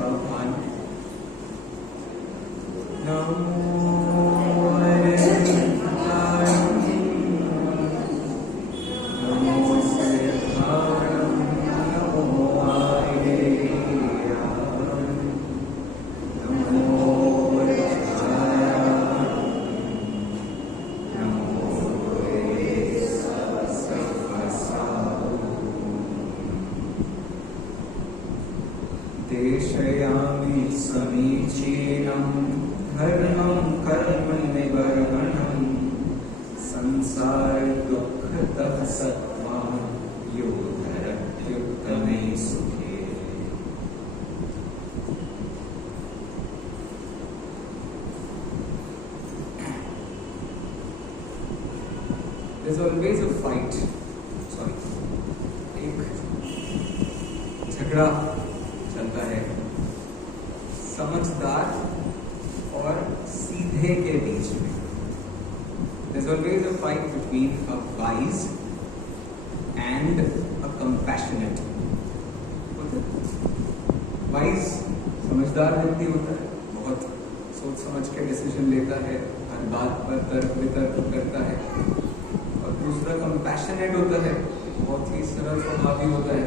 One. नमो देशयामि समीचीनं धर्मं कर्म निवर्हणं संसार दुःखतः सत्त्वं योधरत्युत्तमे सुखे। There's always a fight. एक झगड़ा चलता है समझदार और सीधे के बीच में। There's always a fight between a wise and a compassionate. Wise समझदार व्यक्ति होता है, बहुत सोच समझ के डिसीजन लेता है, हर बात पर तर्क वितर्क करता है। और दूसरा compassionate होता है, बहुत ही सरल स्वभावी होता है,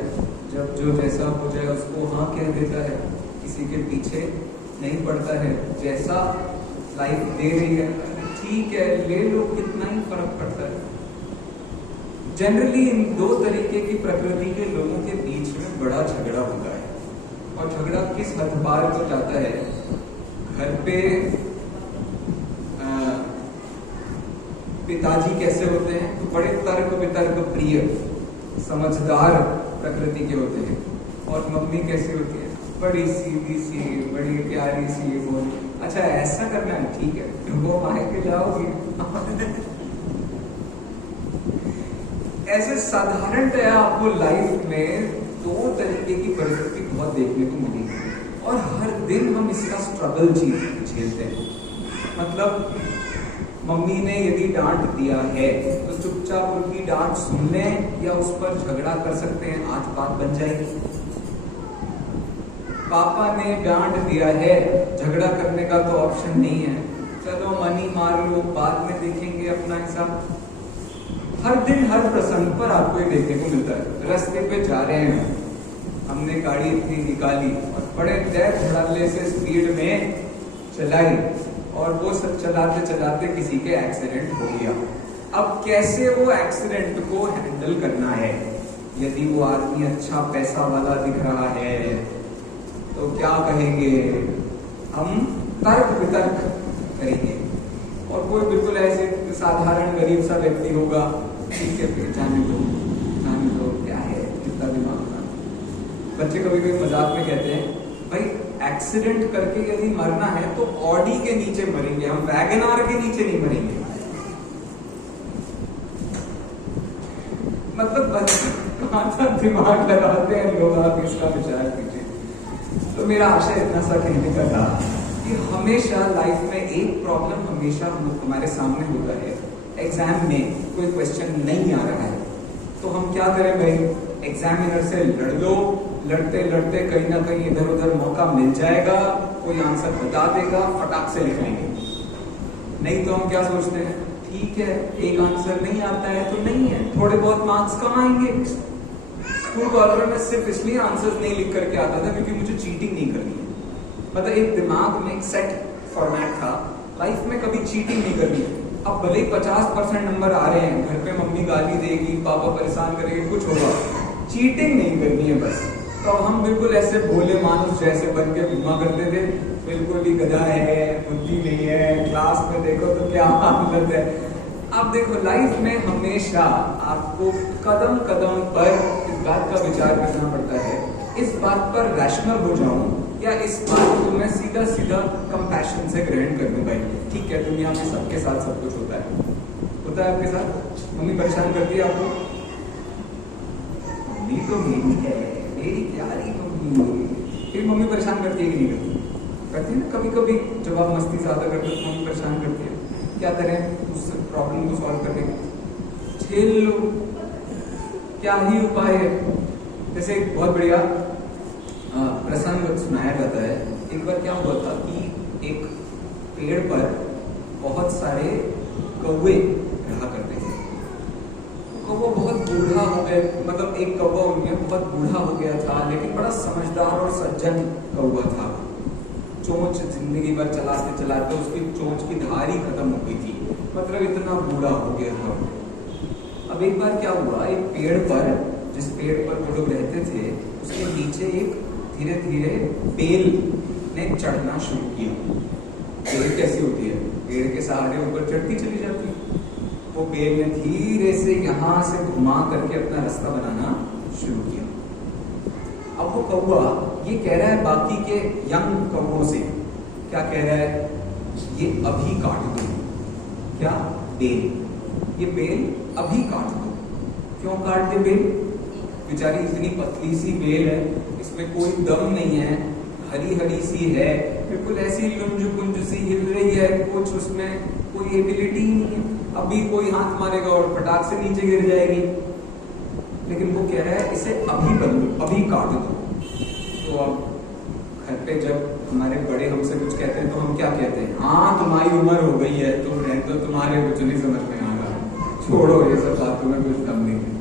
जब जो जैसा हो जाए उसको हाँ कह देता है, किसी के पीछे नहीं पड़ता है, जैसा लाइफ दे रही है ठीक है ले लो, कितना ही फर्क पड़ता है। जनरली इन दो तरीके की प्रकृति के लोगों के बीच में बड़ा झगड़ा होता है। और झगड़ा किस हद पार को जाता है, घर पे पिताजी कैसे होते हैं तो बड़े तर्क वितर्क प्रिय समझदार प्रकृति के होते हैं, और मम्मी कैसी होती है बड़ी सीधी सी बड़ी प्यारी सी बोल, अच्छा ऐसा करना है ठीक है वो मायके के जाओगी। ऐसे साधारणतया आपको लाइफ में दो तरीके की परिस्थिति बहुत देखने को मिलेगी, और हर दिन हम इसका स्ट्रगल झेलते हैं। मतलब मम्मी ने यदि डांट दिया है तो चुपचाप उनकी डांट सुन लें या उस पर झगड़ा कर सकते हैं, आज बात बन जाएगी। पापा ने डांट दिया है, झगड़ा करने का तो ऑप्शन नहीं है, चलो मनी मार लो बाद में देखेंगे अपना हिसाब। हर दिन हर प्रसंग पर आपको ये देखने को मिलता है। रास्ते पे जा रहे हैं, हमने गाड़ी इतनी निकाली और बड़े तेज धड़ल्ले से स्पीड में चलाई, और वो सब चलाते चलाते किसी के एक्सीडेंट हो गया। अब कैसे वो एक्सीडेंट को हैंडल करना है, यदि वो आदमी अच्छा पैसा वाला दिख रहा है तो क्या कहेंगे, हम तर्क वितर्क करेंगे। और कोई बिल्कुल ऐसे साधारण गरीब सा व्यक्ति होगा, ठीक है जाने दो क्या है इतना दिमाग का। बच्चे कभी कभी मजाक में कहते हैं भाई एक्सीडेंट करके यदि मरना है तो ऑडी के नीचे मरेंगे, हम वैगनआर के नीचे नहीं मरेंगे। मतलब बच्चे कहां सा दिमाग लगाते हैं लोग, आप इसका विचार कीजिए। तो मेरा आशय इतना सा कहने का था कि हमेशा लाइफ में एक प्रॉब्लम हमेशा हमारे सामने होता है, एग्जाम में कोई क्वेश्चन नहीं आ रहा है तो हम क्या करें भाई, एग्जामिनर से लड़ लो, लड़ते लड़ते कहीं ना कहीं इधर उधर मौका मिल जाएगा, कोई आंसर बता देगा, फटाक से लिख लेंगे। नहीं तो हम क्या सोचते हैं, ठीक है एक आंसर नहीं आता है तो नहीं है, थोड़े बहुत मार्क्स कम आएंगे। स्कूल कॉलेज में सिर्फ इसलिए आंसर्स नहीं लिख करके आता था क्योंकि मुझे चीटिंग नहीं करनी है। मतलब एक दिमाग में एक सेट फॉर्मेट था, लाइफ में कभी चीटिंग नहीं करनी है। अब भले ही 50% नंबर आ रहे हैं, घर पे मम्मी गाली देगी, पापा परेशान करेंगे, कुछ होगा, चीटिंग नहीं करनी है बस। तो हम बिल्कुल ऐसे भोले मानुस जैसे बन के घुमा करते थे, बिल्कुल ही गधा है, बुद्धि नहीं है, क्लास में देखो तो क्या हालत है। अब देखो लाइफ में हमेशा आपको कदम कदम पर इस बात का विचार करना पड़ता है, इस बात पर रैशनल हो जाऊं या इस बात को मैं सीधा सीधा कंपैशन से ग्रहण कर दूं। भाई ठीक है दुनिया में सबके साथ सब कुछ होता है आपके साथ। मम्मी परेशान करती है आपको, मम्मी तो मेरी है, मेरी प्यारी मम्मी। फिर मम्मी परेशान करती है कि नहीं करती है ना, कभी कभी जब आप मस्ती ज्यादा करते हो तो मम्मी परेशान करती है। क्या करें उस प्रॉब्लम को सॉल्व करने, झेल लो, क्या ही उपाय है। जैसे बहुत बढ़िया प्रसंग सुनाया जाता है। एक बार क्या हुआ था कि एक पेड़ पर बहुत सारे कौवे रहा करते थे। कौवा बहुत बूढ़ा हो गया, मतलब एक कौवा उनमें बहुत बूढ़ा हो गया था, लेकिन बड़ा समझदार और सज्जन कौवा था। चोंच जिंदगी भर चलाते चलाते उसकी चोंच की धार ही खत्म हो गई थी, मतलब इतना बूढ़ा हो गया था। अब एक बार क्या हुआ, एक पेड़ पर, जिस पेड़ पर वो लोग रहते थे, उसके नीचे एक धीरे धीरे बेल ने चढ़ना शुरू किया। बेल कैसी होती है, पेड़ के सहारे ऊपर चढ़ती चली जाती है। वो बेल ने धीरे से यहाँ से घुमा करके अपना रास्ता बनाना शुरू किया। अब वो कौवा ये कह रहा है बाकी के यंग कौवों से, क्या कह रहा है, ये अभी काट दो। क्या? बेल, ये बेल अभी काट दो। क्यों काट दे बेल? बेचारी इतनी पतली सी बेल है, इसमें कोई दम नहीं है, हरी हरी सी है, बिल्कुल ऐसी लुंज कुंज सी हिल रही है, कुछ उसमें कोई एबिलिटी ही नहीं है। अभी कोई हाथ मारेगा और फटाक से नीचे गिर जाएगी। लेकिन वो कह रहा है इसे अभी बदलो, अभी काट दो। तो अब घर पे जब हमारे बड़े हमसे कुछ कहते हैं तो हम क्या कहते हैं, हाँ तुम्हारी उम्र हो गई है, तुम रह तो तुम्हारे कुछ नहीं समझ में आ रहा, छोड़ो ये सब बातों में कुछ दम नहीं है।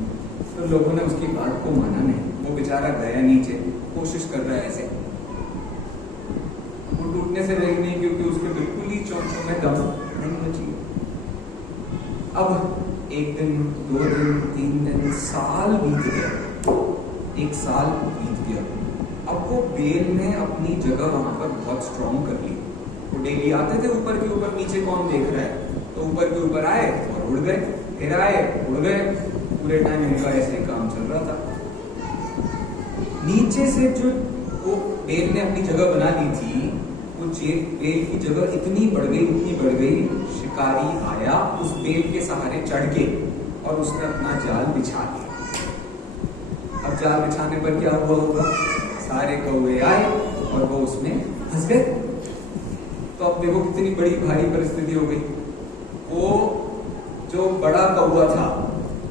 तो लोगों ने उसकी बात को माना नहीं। वो बेचारा गया नीचे, कोशिश कर रहा है ऐसे, वो टूटने से रही नहीं, क्योंकि उसके बिल्कुल ही चोंचों में दम नहीं बची। अब एक दिन, 2 दिन, 3 दिन, साल बीत गया, 1 साल बीत गया। अब वो बेल ने अपनी जगह वहां पर बहुत स्ट्रॉन्ग कर ली। वो डेली आते थे ऊपर के ऊपर, नीचे कौन देख रहा है, तो ऊपर के ऊपर आए और उड़ गए, फिर आए उड़ गए। पूरे टाइम इनका ऐसे ही काम चल रहा था। नीचे से जो वो बेल ने अपनी जगह बना ली थी, वो बेल की जगह इतनी बढ़ गई, इतनी बढ़ गई, शिकारी आया उस बेल के सहारे चढ़ के और उसने अपना जाल बिछा दिया। अब जाल बिछाने पर क्या हुआ होगा, सारे कौवे आए और वो उसमें फंस गए। तो अब देखो कितनी बड़ी भारी परिस्थिति हो गई। वो जो बड़ा कौवा था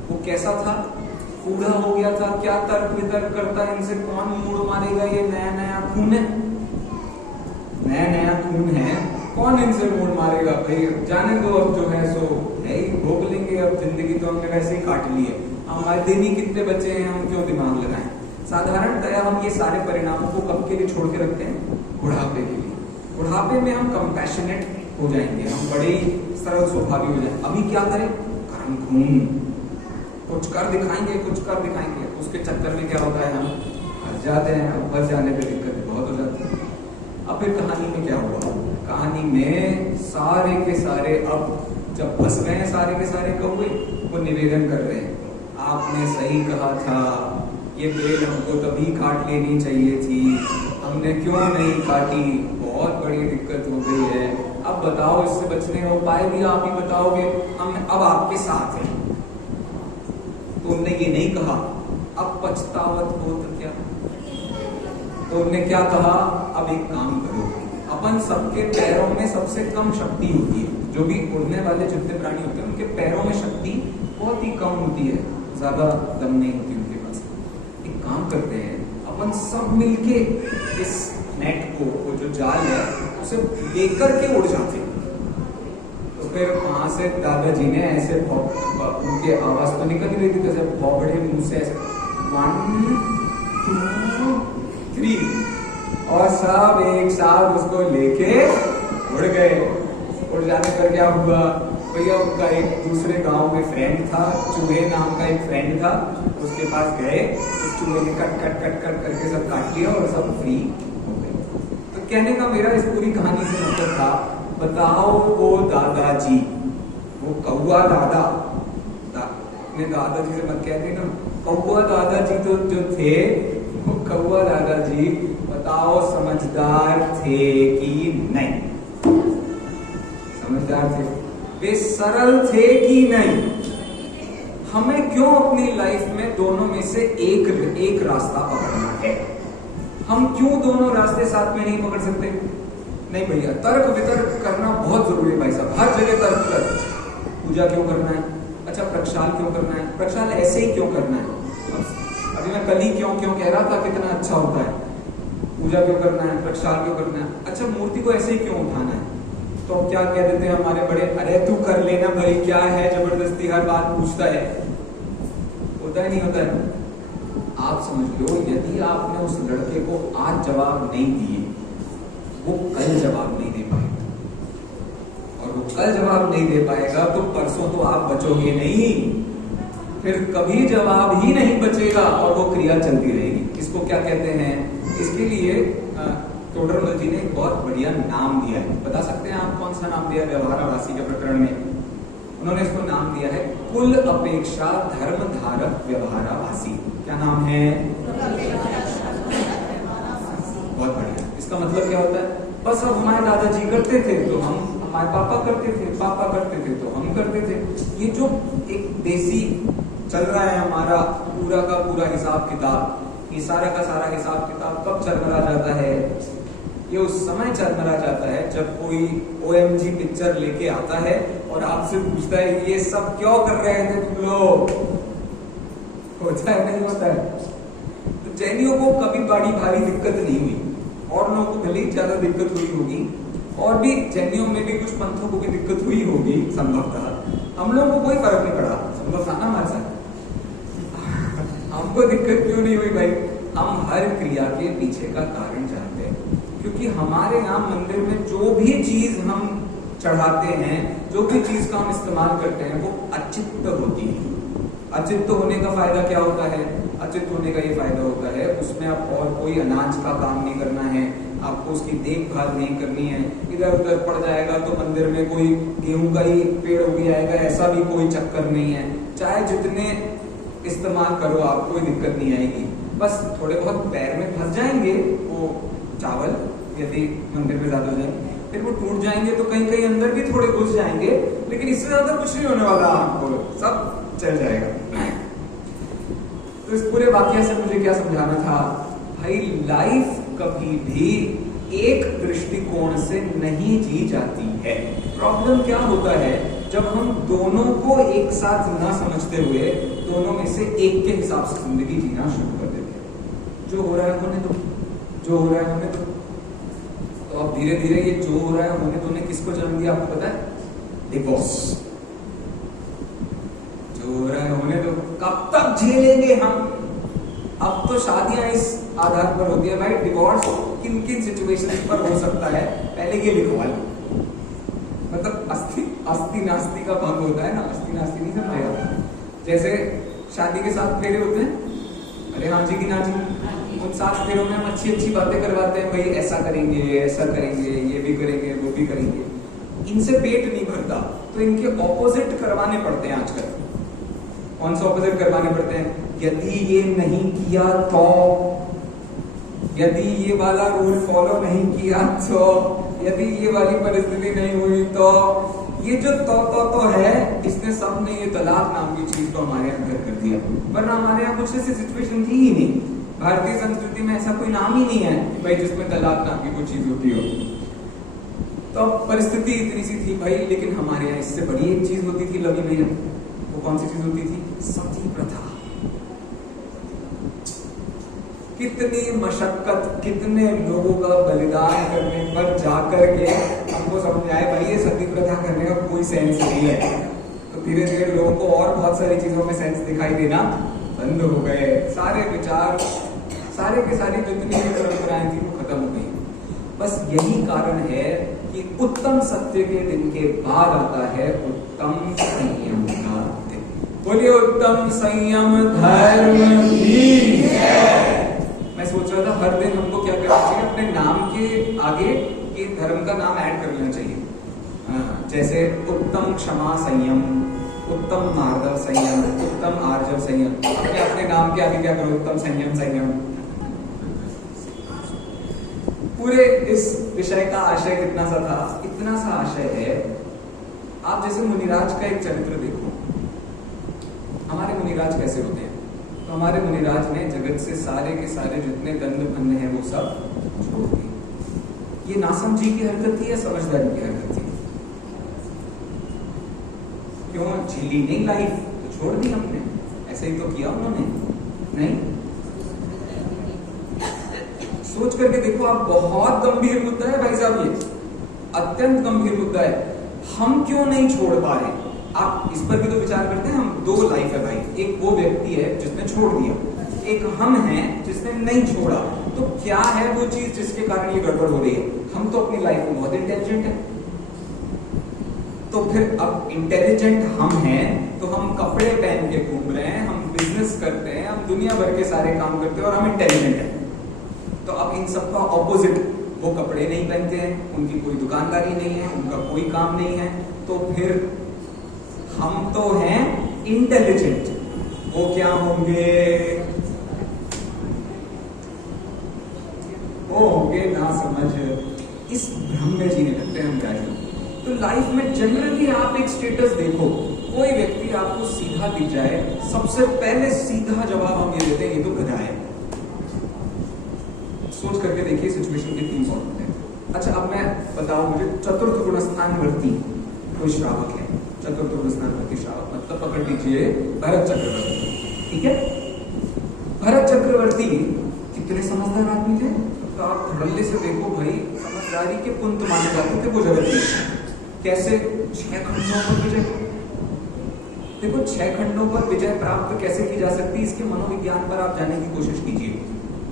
वो कैसा था, बूढ़ा हो गया था, क्या तर्क वितर्क करता है, इनसे कौन मुड़ मारेगा, ये नया नया खून है, नया नया खून है, कौन इनसे मुड़ मारेगा, भाई जाने दो, अब जो है सो है ही, भोग लेंगे, अब जिंदगी तो हमने वैसे ही काट ली है, हमारे दिन ही कितने बचे हैं, हम क्यों दिमाग लगाएं। साधारणतया हम ये सारे परिणामों को कब के लिए छोड़ के रखते हैं, बुढ़ापे के लिए। बुढ़ापे में हम कंपैशनेट हो जाएंगे, हम बड़े सरल स्वभावी हो जाएंगे। अभी क्या करें, कर्म खून, कुछ कर दिखाएंगे, कुछ कर दिखाएंगे। उसके चक्कर में क्या होता है, हम फंस जाते हैं। फंस जाने पे दिक्कत बहुत हो जाती है। अब फिर कहानी में क्या हुआ, कहानी में सारे के सारे, अब जब फंस गए हैं सारे के सारे कौवे, वो निवेदन कर रहे हैं, आपने सही कहा था, ये बेल हमको तभी काट लेनी चाहिए थी, हमने क्यों नहीं काटी, बहुत बड़ी दिक्कत हो गई है। अब बताओ इससे बचने का उपाय भी आप ही बताओगे, हम अब आपके साथ हैं। तो उनने ये नहीं कहा अब पछतावत हो तो क्या, तो उनने क्या कहा, अब एक काम करो, अपन सबके पैरों में सबसे कम शक्ति होती है, जो भी उड़ने वाले जितने प्राणी होते हैं उनके पैरों में शक्ति बहुत ही कम होती है, ज्यादा दम नहीं होती उनके पास। एक काम करते हैं, अपन सब मिलके इस नेट को, वो जो जाल है, उसे लेकर के उड़ जाते हैं। तो फिर वहां से दादाजी ने ऐसे उनकी आवाज तो निकल रही थी, जैसे बड़े मुंह से ऐसे 1 2 3 और सब एक साथ उसको लेके उड़ गए। उड़ जाने पर क्या हुआ, भैया उनका एक दूसरे गांव में फ्रेंड था, चूहे नाम का एक फ्रेंड था, उसके पास गए, उस चूहे ने कट कट कट कट करके सब काट लिया और सब फ्री हो गए। तो कहने का मेरा इस पूरी कहानी से मतलब था, बताओ वो दादाजी, वो कौवा दादा, अपने दादाजी से मत कहते ना, कौवा दादाजी तो जो थे, वो कौवा दादाजी बताओ समझदार थे कि नहीं, समझदार थे, वे सरल थे कि नहीं। हमें क्यों अपनी लाइफ में दोनों में से एक रास्ता पकड़ना है, हम क्यों दोनों रास्ते साथ में नहीं पकड़ सकते? नहीं भैया, तर्क वितर्क करना बहुत जरूरी है भाई साहब, हर जगह तर्क कर। पूजा क्यों करना है, अच्छा प्रक्षाल क्यों करना है, प्रक्षाल ऐसे ही क्यों करना है, अभी मैं कल ही क्यों कह रहा था कितना अच्छा होता है, पूजा क्यों करना है, प्रक्षाल क्यों करना है? अच्छा मूर्ति को ऐसे ही क्यों उठाना है? तो क्या कह देते हैं हमारे बड़े, अरे तू कर लेना भाई, क्या है जबरदस्ती हर बात पूछता है। होता है नहीं होता है? आप समझ लो, यदि आपने उस लड़के को आज जवाब नहीं दिए, वो कल जवाब नहीं दे पाएगा, और वो कल जवाब नहीं दे पाएगा तो परसों तो आप बचोगे नहीं, फिर कभी जवाब ही नहीं बचेगा और वो क्रिया चलती रहेगी। इसको क्या कहते हैं? इसके लिए तोडरमल जी ने एक बहुत बढ़िया नाम दिया है। बता सकते हैं आप कौन सा नाम दिया व्यवहाराभासी के प्रकरण में? उन्होंने इसको नाम दिया है कुल अपेक्षा धर्म धारक व्यवहाराभासी। क्या नाम है? बहुत बढ़िया। इसका मतलब क्या होता है? बस अब हमारे दादाजी करते थे तो हम, हमारे पापा करते थे, पापा करते थे तो हम करते थे। ये जो एक देसी चल रहा है हमारा पूरा का पूरा हिसाब किताब, ये सारा का सारा हिसाब किताब कब चरमरा जाता है? ये उस समय चरमरा जाता है जब कोई OMG पिक्चर लेके आता है और आपसे पूछता है ये सब क्यों कर रहे थे तुम लोग? होता है नहीं होता है? तो जैनियों को कभी बड़ी भारी दिक्कत नहीं हुई, और लोगों को भले ही ज्यादा दिक्कत हुई होगी, और भी जैनियों में भी कुछ पंथों को भी दिक्कत हुई होगी संभवतः। हम लोगों को कोई फर्क नहीं पड़ा संभव था ना हमारे साथ। हमको दिक्कत क्यों नहीं हुई भाई? हम हर क्रिया के पीछे का कारण जानते हैं, क्योंकि हमारे यहाँ मंदिर में जो भी चीज हम चढ़ाते हैं, जो भी चीज का हम इस्तेमाल करते हैं, वो अचित्त होती है। अचित्त होने का फायदा क्या होता है? अचित्त होने का ये फायदा होता है, उसमें आप और कोई अनाज का काम नहीं करना है, आपको उसकी देखभाल नहीं करनी है। इधर उधर पड़ जाएगा तो मंदिर में कोई गेहूं का ही पेड़ उग जाएगा, ऐसा भी कोई चक्कर नहीं है। चाहे जितने इस्तेमाल करो आप, कोई दिक्कत नहीं आएगी। बस थोड़े बहुत पैर में फंस जाएंगे वो चावल, यदि मंदिर में ज्यादा हो जाएंगे, फिर वो टूट जाएंगे तो कहीं कहीं अंदर भी थोड़े घुस जाएंगे, लेकिन इससे ज्यादा कुछ नहीं होने वाला, आपको सब चल जाएगा। तो इस पूरे वाक्य से मुझे क्या समझाना था भाई? लाइफ कभी भी एक दृष्टिकोण से नहीं जी जाती है। प्रॉब्लम क्या होता है? जब हम दोनों को एक साथ ना समझते हुए दोनों में से एक के हिसाब से जिंदगी जीना शुरू कर देते हैं। जो हो रहा है होने दो, जो हो रहा है होने दो। तो अब धीरे धीरे ये जो हो रहा है होने दो ने किसको जन्म दिया आपको पता है? डिवोर्स। जो हो रहा है होने दो, कब तक झेलेंगे हम? अब तो शादियां इस आधार पर होती है भाई, डिवोर्स किन किन सिचुएशंस पर हो सकता है पहले ये लिखवा लो। मतलब अस्थि नास्ति का भंग होता है ना, अस्थि नास्ति नहीं समझेगा? जैसे शादी के 7 फेरे होते हैं, अरे हाँ जी कि ना जी, उन 7 फेरों में हम अच्छी अच्छी बातें करवाते हैं, भाई ऐसा करेंगे, ऐसा करेंगे, ये भी करेंगे, वो भी करेंगे। इनसे पेट नहीं भरता तो इनके ऑपोजिट करवाने पड़ते हैं आजकल। कौन सा ऑपोजिट करवाने पड़ते हैं? यदि ये नहीं किया तो, यदि ये वाला रूल फॉलो नहीं किया तो, यदि ये वाली परिस्थिति नहीं हुई तो। ये जो तो है, इसने सबने ये तलाक नाम की चीज को हमारे यहाँ घर कर दिया, वरना हमारे यहाँ कुछ ऐसी सिचुएशन थी ही नहीं। भारतीय संस्कृति में ऐसा कोई नाम ही नहीं है भाई जिसमें तलाक नाम की कोई चीज होती हो। तो परिस्थिति इतनी सी थी भाई, लेकिन हमारे यहाँ इससे बड़ी एक चीज होती थी लवी भैया। वो कौन सी चीज होती थी? सती प्रथा। कितनी मशक्कत, कितने लोगों का बलिदान करने पर जाकर के हमको समझ आए भाई ये सती प्रथा करने का कोई सेंस नहीं है। तो धीरे धीरे लोगों को और बहुत सारी चीजों में सेंस दिखाई देना बंद हो गए। सारे विचार, सारे के सारी जितनी भी परंपराएं थी वो खत्म हो गई। बस यही कारण है कि उत्तम सत्य के दिन के बाद आता है उत्तम संयम का दिन। बोलिए उत्तम संयम धर्म की है। मैं सोच रहा था हर दिन हमको क्या करना चाहिए, अपने नाम के आगे ये धर्म का नाम ऐड कर लेना चाहिए। जैसे उत्तम क्षमा संयम, उत्तम मार्दव संयम, उत्तम आर्जव संयम। अपने अपने नाम के आगे क्या करो? उत्तम संयम संयम। पूरे इस विषय का आशय कितना सा था? इतना सा आशय है, आप जैसे मुनिराज का एक चरित्र देखो। हमारे मुनिराज कैसे होते हैं? तो हमारे मुनिराज ने जगत से सारे के सारे जितने दंड भंड हैं वो सब छोड़ दिए। ये नासमझी की हरकत थी या समझदारी की हरकत थी? क्यों झेली नहीं लाइफ तो छोड़ दी हमने, ऐसे ही तो किया उन्होंने? नहीं, सोच करके देखो आप, बहुत गंभीर मुद्दा है भाई साहब, ये अत्यंत गंभीर मुद्दा है। हम क्यों नहीं छोड़ पा रहे? आप इस पर भी तो विचार करते हैं। हम दो लाइफ है भाई, एक वो व्यक्ति है जिसने छोड़ दिया, एक हम हैं जिसने नहीं छोड़ा। तो क्या है वो चीज जिसके कारण ये गड़बड़ हो रही है? हम तो अपनी लाइफ में बहुत इंटेलिजेंट है, तो फिर अब इंटेलिजेंट हम हैं तो हम कपड़े पहन के घूम रहे हैं, हम बिजनेस करते हैं, हम दुनिया भर के सारे काम करते हैं और हम इंटेलिजेंट हैं। तो अब इन सबका ऑपोजिट, वो कपड़े नहीं पहनते हैं, उनकी कोई दुकानदारी नहीं है, उनका कोई काम नहीं है, तो फिर हम तो हैं इंटेलिजेंट, वो क्या होंगे? वो होंगे ना समझ। इस भ्रम में जीने लगते हैं हम क्या। तो लाइफ में जनरली आप एक स्टेटस देखो, कोई व्यक्ति आपको सीधा दिख जाए, सबसे पहले सीधा जवाब हम ये देते हैं, ये तो गधा है। सोच करके देखिए सिचुएशन कितनी इंपॉर्टेंट है। अच्छा अब मैं बताऊं, मुझे चतुर्थ गुणस्थानवर्ती कोई श्रावक है, चतुर्थ गुणस्थानवर्ती श्रावक मतलब पकड़ लीजिए भरत चक्रवर्ती, ठीक है। भरत चक्रवर्ती कितने समझदार आदमी थे, तो आप धड़ल्ले से देखो भाई, समझदारी के पुंत माने जाते थे वो जगत में। कैसे? 6 खंडों पर विजय। देखो 6 खंडों पर विजय प्राप्त कैसे की जा सकती है, इसके मनोविज्ञान पर आप जाने की कोशिश कीजिए।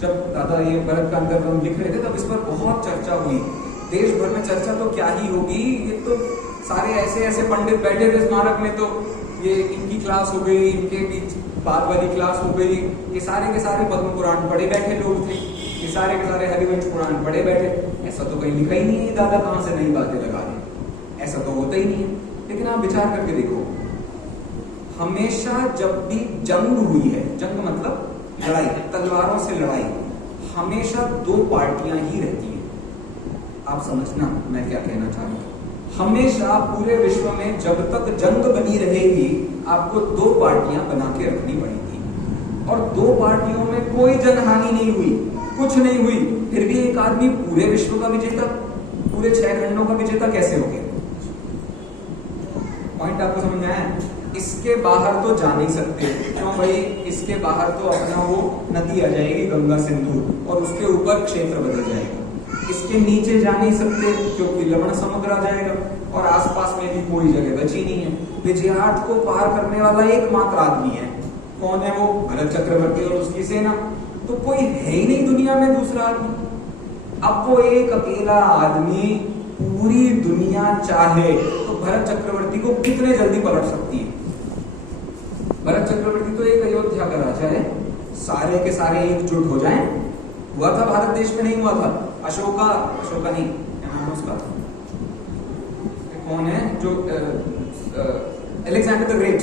जब दादा ये भरत का अंतर्गम लिख रहे थे तब इस पर बहुत चर्चा हुई, देश भर में चर्चा तो क्या ही होगी, ये तो सारे ऐसे ऐसे पंडित बैठे थे स्मारक में, तो ये इनकी क्लास हो गई, इनके बीच बाद वाली क्लास हो गई, ये सारे के सारे पद्म पुराण पढ़े बैठे लोग थे, ये सारे के सारे हरिवंश पुराण पढ़े बैठे। ऐसा तो कहीं लिखा ही नहीं है, दादा कहां से नई बातें लगा रहे, ऐसा तो होता ही नहीं है। लेकिन आप विचार करके देखो, हमेशा जब भी जंग हुई है, जंग मतलब लड़ाई, तलवारों से लड़ाई, हमेशा 2 पार्टियां ही रहती हैं। आप समझना मैं क्या कहना चाह रहा हूं। हमेशा पूरे विश्व में जब तक जंग बनी रहेगी, आपको 2 पार्टियां बना के रखनी पड़ेगी, और 2 पार्टियों में कोई जनहानि नहीं हुई, कुछ नहीं हुई, फिर भी एक आदमी पूरे विश्व का विजेता, पूरे 6 खंडों का विजेता कैसे हो गया? पॉइंट आपको समझ में आया? इसके बाहर तो जा नहीं सकते, क्यों भाई? इसके बाहर तो अपना वो नदी आ जाएगी गंगा सिंधु, और उसके ऊपर क्षेत्र बदल जाएगा। इसके नीचे जा नहीं सकते क्योंकि लवण समुद्र आ जाएगा, और आसपास में भी कोई जगह बची नहीं है। विजयार्थ को पार करने वाला एकमात्र आदमी है, कौन है वो? भरत चक्रवर्ती और उसकी सेना। तो कोई है ही नहीं दुनिया में दूसरा आदमी। अब वो एक अकेला आदमी पूरी दुनिया चाहे तो भरत चक्रवर्ती को कितने जल्दी पलट सकती है? भरत चक्रवर्ती तो एक अयोध्या का राजा है, सारे के सारे एकजुट हो जाएं। हुआ था भारत देश में, नहीं हुआ था? अशोका नहीं, क्या नाम है उसका, कौन है जो Alexander the great,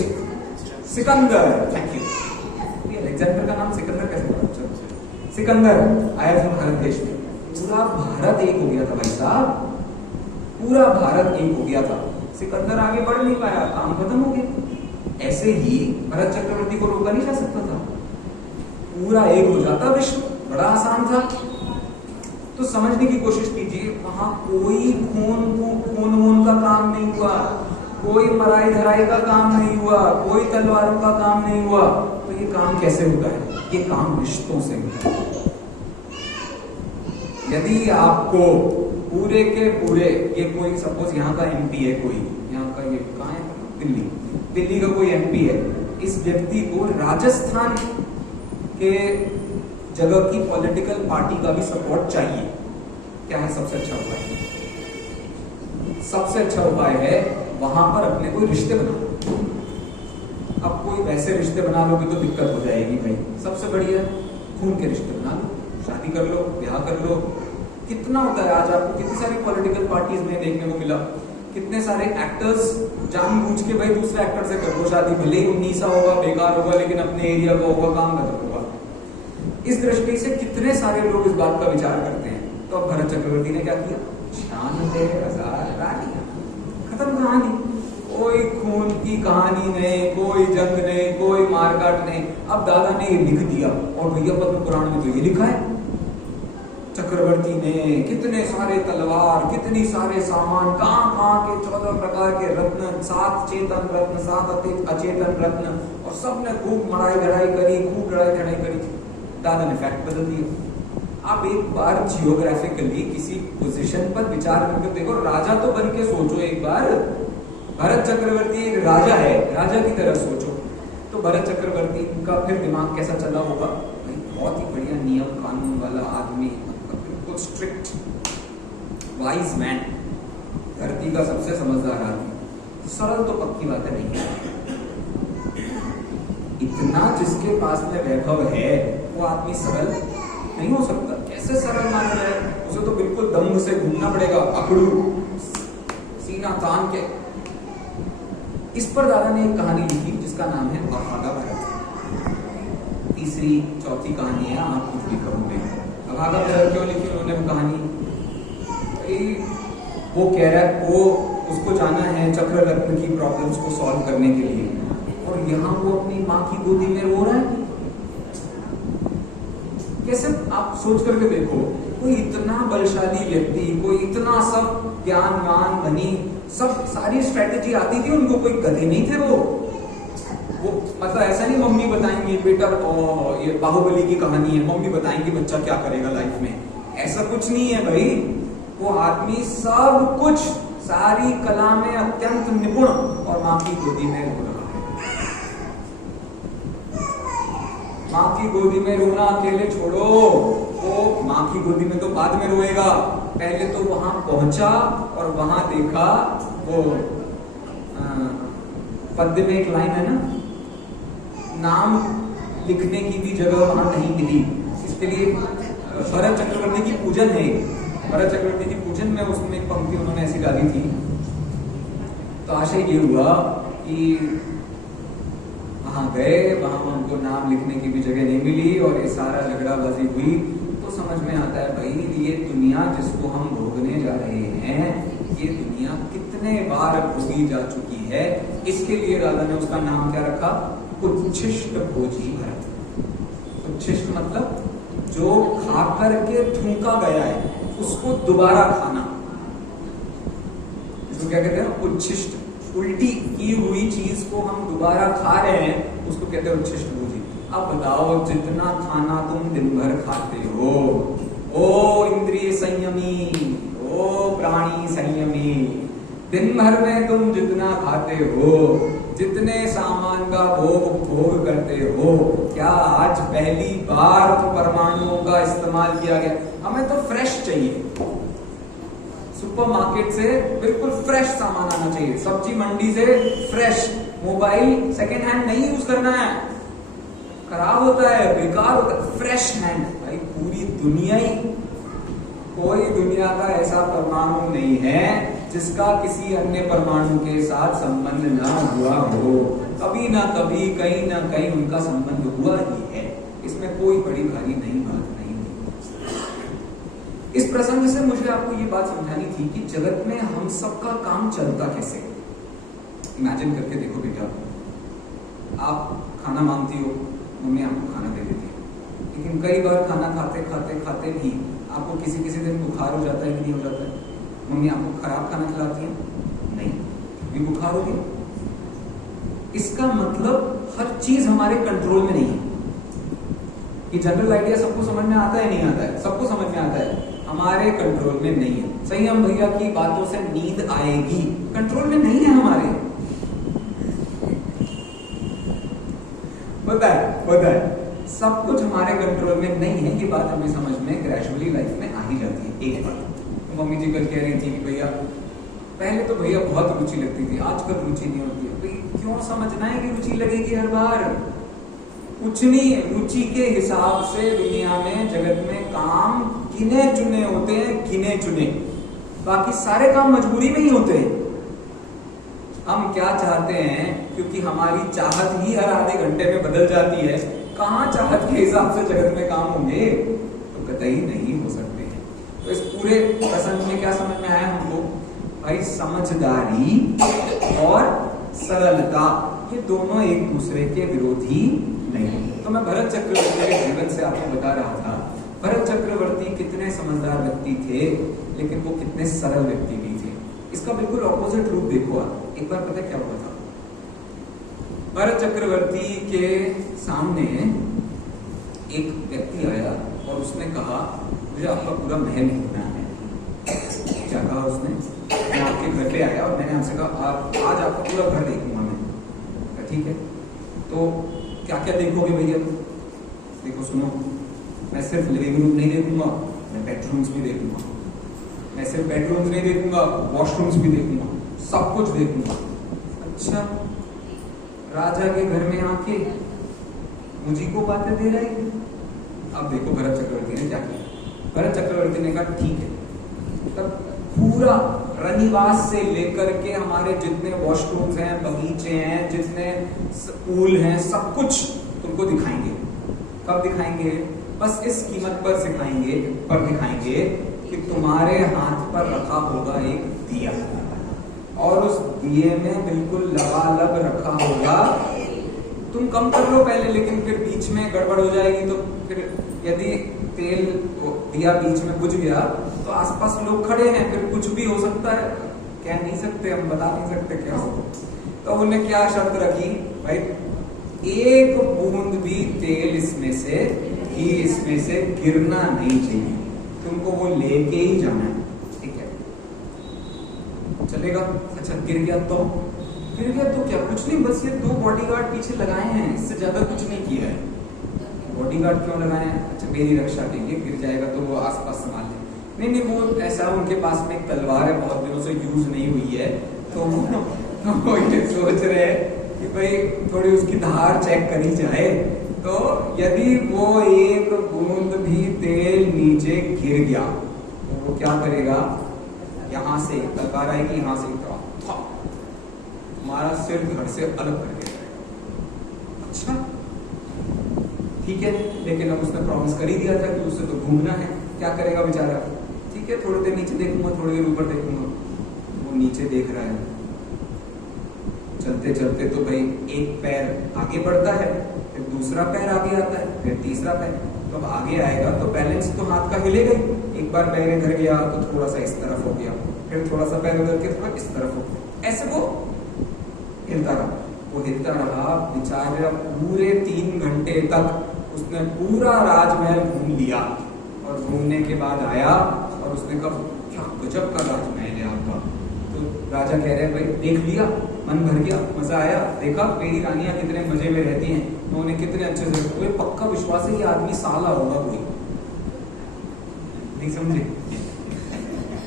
Sikandar, thank you. Alexander का नाम सिकंदर कैसे पड़ा? सिकंदर आया था भारत देश में, पूरा भारत एक हो गया था भाई साहब, पूरा भारत एक हो गया था। सिकंदर आगे बढ़ नहीं पाया, काम खत्म हो गया। ऐसे ही भरत चक्रवर्ती को रोका नहीं जा सकता था, पूरा एक हो जाता विश्व, बड़ा आसान था। तो समझने की कोशिश कीजिए, वहां कोई खून का काम नहीं हुआ, कोई मराई धराई का काम नहीं हुआ, कोई तलवारों का काम नहीं हुआ। तो ये काम कैसे होता है? ये काम रिश्तों से होता है। यदि आपको पूरे के पूरे, ये कोई सपोज यहाँ का एमपी है, कोई यहाँ का, ये कहाँ है, दिल्ली का कोई एमपी है, इस व्यक्ति को राजस्थान के जगह की पॉलिटिकल पार्टी का भी सपोर्ट चाहिए, क्या है सबसे अच्छा उपाय? सबसे अच्छा उपाय है वहां पर अपने कोई रिश्ते बना। अब कोई वैसे रिश्ते बना लोगे तो दिक्कत हो जाएगी भाई। सबसे बढ़िया खून के रिश्ते बना लो, शादी कर लो, ब्याह कर लो। कितना होता है आज आपको, कितनी सारी पॉलिटिकल पार्टीज में देखने को मिला, कितने सारे एक्टर्स जानबूझ के भाई दूसरे एक्टर से कर लो शादी, भले ही 19 होगा, बेकार होगा, लेकिन अपने एरिया का होगा, काम खत्म होगा। इस दृष्टि से कितने सारे लोग इस बात का विचार करते हैं। तो अब भरत चक्रवर्ती ने क्या किया? 96,000 रानियां, खत्म कहानी। कोई खून की कहानी नहीं, कोई जंग नहीं, कोई मारकाट नहीं। अब दादा ने ये लिख दिया, और भैया पद्म पुराण में तो ये लिखा है, चक्रवर्ती ने कितने सारे तलवार, कितनी सारे सामान, कहां के 14 प्रकार के रत्न, 7 चेतन रत्न, 7 अचेतन रत्न, और सबने खूब लड़ाई धड़ाई करी, खूब लड़ाई धड़ाई करी। दादा ने फैक्ट बदल दिया। आप एक बार जियोग्राफिकली किसी पोजीशन पर विचार करके देखो, राजा तो बन के सोचो एक बार। भरत चक्रवर्ती एक राजा है, राजा की तरह सोचो। तो भरत चक्रवर्ती का फिर दिमाग कैसा चला होगा? भाई बहुत ही बढ़िया नियम कानून वाला आदमी, बिल्कुल स्ट्रिक्ट वाइज मैन, धरती का सबसे समझदार आदमी। सरल तो पक्की बात है नहीं है। इतना जिसके पास में वैभव है वो आदमी सरल नहीं हो सकता। कैसे सरल मान रहे हैं? उसे तो बिल्कुल दम्भ से घूमना पड़ेगा, अकड़ू सीना तान के। इस पर दादा ने एक कहानी लिखी जिसका नाम है अभागा भरत। तीसरी चौथी कहानी है, आप कुछ भी कहोगे। अभागा भरत क्यों लिखी उन्होंने वो कहानी? वो कह रहा है, वो उसको जाना है चक्ररत्न की प्रॉब्लम्स को सॉल्व करने के लिए, और यहाँ वो अपनी माँ की गोदी में रो रहा है। कैसे? आप सोच करके देखो, कोई इतना बलशाली व्यक्ति, कोई इतना सब ज्ञानवान धनी, सब सारी स्ट्रेटेजी आती थी उनको, कोई गधे नहीं थे वो मतलब ऐसा नहीं मम्मी बताएंगी बेटा, ये बाहुबली की कहानी है, मम्मी बताएंगी बच्चा क्या करेगा लाइफ में, ऐसा कुछ नहीं है भाई। वो आदमी सब कुछ, सारी कला में अत्यंत निपुण, और माँ की गोदी में रो रहा है। माँ की गोदी में रोना अकेले छोड़ो, वो माँ की गोदी में तो बाद में रोएगा, पहले तो वहां पहुंचा और वहां देखा वो पद्य में एक लाइन है ना, नाम लिखने की भी जगह वहां नहीं मिली। इसके लिए भरत चक्रवर्ती की पूजन है, भरत चक्रवर्ती की पूजन में उसमें एक पंक्ति उन्होंने ऐसी डाली थी। तो आशय ये हुआ कि वहां गए, वहां उनको नाम लिखने की भी जगह नहीं मिली, और ये सारा झगड़ाबाजी हुई। तो समझ में आता है भाई ये दुनिया जिसको हम भोगने जा रहे हैं, ये दुनिया कितने बार भोगी जा चुकी है। इसके लिए राजा ने उसका नाम क्या रखा? उच्छिष्ट भोजी भरत। उच्छिष्ट मतलब जो खा करके थूका गया है उसको दोबारा खाना, इसको क्या कहते हैं? उच्छिष्ट। उल्टी की हुई चीज को हम दोबारा खा रहे हैं उसको कहते हैं उच्छिष्ट भोजी। अब बताओ, जितना खाना तुम दिन भर खाते हो, ओ इंद्रिय संयमी, ओ प्राणी संयमी, दिन भर में तुम जितना खाते हो, जितने सामान का भोग करते हो, क्या आज पहली बार परमाणुओं का इस्तेमाल किया गया? हमें तो फ्रेश चाहिए, सुपरमार्केट से बिल्कुल फ्रेश सामान आना चाहिए, सब्जी मंडी से फ्रेश। मोबाइल सेकेंड हैंड नहीं यूज करना है, खराब होता है, बेकार होता है, फ्रेश हैंड। भाई पूरी दुनिया ही, कोई दुनिया का ऐसा परमाणु नहीं है जिसका किसी अन्य परमाणु के साथ संबंध ना हुआ हो। कभी ना कभी कहीं ना कहीं उनका संबंध हुआ ही है, इसमें कोई बड़ी भारी नई बात नहीं है। इस प्रसंग से मुझे आपको ये बात समझानी थी कि जगत में हम सबका काम चलता कैसे। इमेजिन करके देखो बेटा, आप खाना मांगती हो, मम्मी आपको खाना दे देती है, लेकिन कई बार खाना खाते खाते खाते भी आपको किसी किसी दिन बुखार हो जाता है कि नहीं हो जाता है? मम्मी आपको खराब खाना खिलाती है? नहीं, भी बुखार हो गया। इसका मतलब हर चीज हमारे कंट्रोल में नहीं है। ये जनरल आइडिया सबको समझ में आता है? नहीं आता है? सबको समझ में आता है, हमारे कंट्रोल में नहीं है। संयम भैया की बातों से नींद आएगी, कंट्रोल में नहीं है हमारे। होता है, सब कुछ हमारे कंट्रोल में नहीं है। ये बात हमें समझ में ग्रेजुअली लाइफ में आ ही जाती है। एक बात तो मम्मी जी कल कह रही थी कि भैया पहले तो भैया बहुत रुचि लगती थी, आजकल रुचि नहीं होती है। भाई क्यों समझना है कि रुचि लगेगी हर बार? कुछ नहीं, रुचि के हिसाब से दुनिया में जगत में काम गिने चुने होते हैं, गिने चुने, बाकी सारे काम मजबूरी में ही होते हैं। हम क्या चाहते हैं, क्योंकि हमारी चाहत ही हर आधे घंटे में बदल जाती है, कहाँ चाहत के हिसाब से जगत में काम होंगे? तो कतई नहीं हो सकते हैं। तो इस पूरे प्रसंग में क्या समझ में आया हमको? भाई समझदारी और सरलता ये दोनों एक दूसरे के विरोधी नहीं। तो मैं भरत चक्रवर्ती के जीवन से आपको बता रहा था, भरत चक्रवर्ती कितने समझदार व्यक्ति थे, लेकिन वो कितने सरल व्यक्ति भी थे। इसका बिल्कुल ऑपोजिट रूप देखो आप। एक बार पता क्या हुआ था? भरत चक्रवर्ती के सामने एक व्यक्ति आया और उसने कहा मुझे आपका पूरा महल घूमना है। क्या कहा उसने? मैं आपके घर पे आया और मैंने आपसे कहा आज आपका पूरा घर देखूंगा मैं। ठीक है, तो क्या क्या देखोगे भैया? देखो सुनो, मैं सिर्फ लिविंग रूम नहीं देखूंगा, मैं बेडरूम्स भी देखूंगा। मैं सिर्फ बेडरूम्स नहीं देखूंगा, वॉशरूम्स भी देखूंगा, सब कुछ देखूंगा। अच्छा, राजा के घर में आके मुझी को बातें दे रहे हैं। अब देखो भरत चक्रवर्ती ने क्या किया। भरत चक्रवर्ती ने कहा ठीक है, तब पूरा रनिवास से लेकर के हमारे जितने वॉशरूम्स हैं, बगीचे हैं, जितने पूल हैं, सब कुछ तुमको दिखाएंगे। कब दिखाएंगे? बस इस कीमत पर दिखाएंगे कि तुम्हारे हाथ पर रखा होगा एक दिया, और उस दिए में बिल्कुल लबालब रखा होगा। तुम कम कर लो पहले, लेकिन फिर बीच में गड़बड़ हो जाएगी, तो फिर यदि तेल दिया बीच में बुझ गया तो आसपास लोग खड़े हैं, फिर कुछ भी हो सकता है, कह नहीं सकते, हम बता नहीं सकते क्या हो। तो उन्होंने क्या शर्त रखी भाई, एक बूंद भी तेल इसमें से, घी इसमें से गिरना नहीं चाहिए, तुमको वो लेके ही जाना है। ठीक है, चलेगा? अच्छा, गिर गया तो क्या? कुछ नहीं, बस ये 2 बॉडीगार्ड पीछे लगाए हैं, इससे ज्यादा कुछ नहीं किया है। बॉडीगार्ड क्यों लगाए हैं? अच्छा, मेरी रक्षा के लिए, गिर जाएगा तो वो आसपास संभाल ले। नहीं, वो ऐसा उनके पास में एक तलवार है, बहुत दिनों से यूज नहीं हुई है, तो वो ये सोच रहे हैं कि भाई थोड़ी उसकी धार चेक करी जाए। तो यदि वो एक बूंद भी तेल नीचे गिर गया तो वो क्या करेगा? यहां से तलवार आएगी, यहां से हमारा सिर धड़ से अलग कर देगा। अच्छा ठीक है, लेकिन अब उसने प्रॉमिस कर ही दिया था कि उसे तो घूमना है, क्या करेगा बेचारा? ठीक है, थोड़ी देर नीचे देखूंगा, थोड़ी देर ऊपर देखूंगा। वो नीचे देख रहा है, चलते चलते तो भाई एक पैर आगे बढ़ता है, फिर दूसरा पैर आगे आता है, फिर तीसरा पैर। तो अब आगे आएगा तो बैलेंस तो हाथ का हिलेगा ही। एक बार पैर इधर गया तो थोड़ा सा इस तरफ हो गया, फिर थोड़ा सा पैर उधर के थोड़ा इस तरफ हो गया, ऐसे वो हिलता रहा। वो हिलता रहा बेचारा, पूरे 3 घंटे तक उसने पूरा राजमहल घूम लिया। और घूमने के बाद आया और उसने कहा क्या गजब का राजमहल है आपका। तो राजा कह रहे हैं भाई देख लिया, मन भर गया, मजा आया, देखा मेरी रानियां कितने मजे में रहती हैं, उन्होंने कितने अच्छे से। तो पक्का विश्वास है ये आदमी साला होगा, कोई नहीं समझे,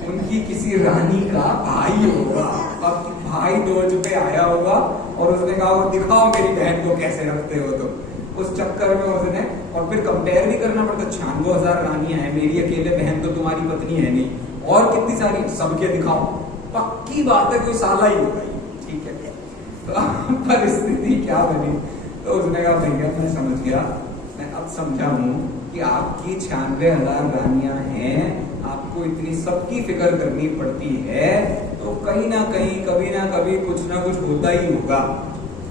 उनकी किसी रानी का भाई होगा। अब भाई दोज पे आया होगा और उसने कहा वो दिखाओ मेरी बहन को कैसे रखते हो तुम। उस चक्कर में उसने, और फिर कंपेयर भी करना पड़ता, 96,000 रानियां हैं, मेरी अकेले बहन तो तुम्हारी पत्नी है नहीं, और कितनी सारी, सबके दिखाओ। पक्की बात है कोई साला ही होगा। ठीक है, तो परिस्थिति क्या बनी? तो उसने कहा भैया मैं समझ गया, मैं अब समझा हूं कि आपकी 96,000 रानियां हैं, आपको इतनी सबकी फिक्र करनी पड़ती है, तो कहीं ना कहीं कभी ना कभी कुछ ना कुछ होता ही होगा।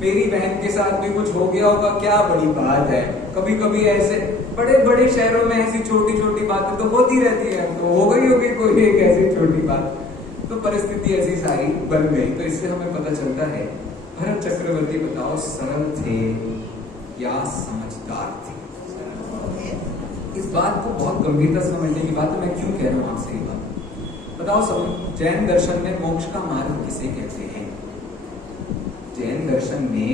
मेरी बहन के साथ भी कुछ हो गया होगा, क्या बड़ी बात है। कभी कभी ऐसे बड़े बड़े शहरों में ऐसी छोटी छोटी बातें तो होती रहती है, तो हो गई होगी कोई एक ऐसी छोटी बात। तो परिस्थिति ऐसी सारी बन गई। तो इससे हमें पता चलता है भरत चक्रवर्ती बताओ सरल थे या समझदार थे? इस बात को बहुत गंभीरता से समझने की बात है। मैं क्यों कह रहा हूं आपसे ये बात? बताओ सब, जैन दर्शन में मोक्ष का मार्ग किसे कहते हैं? जैन दर्शन में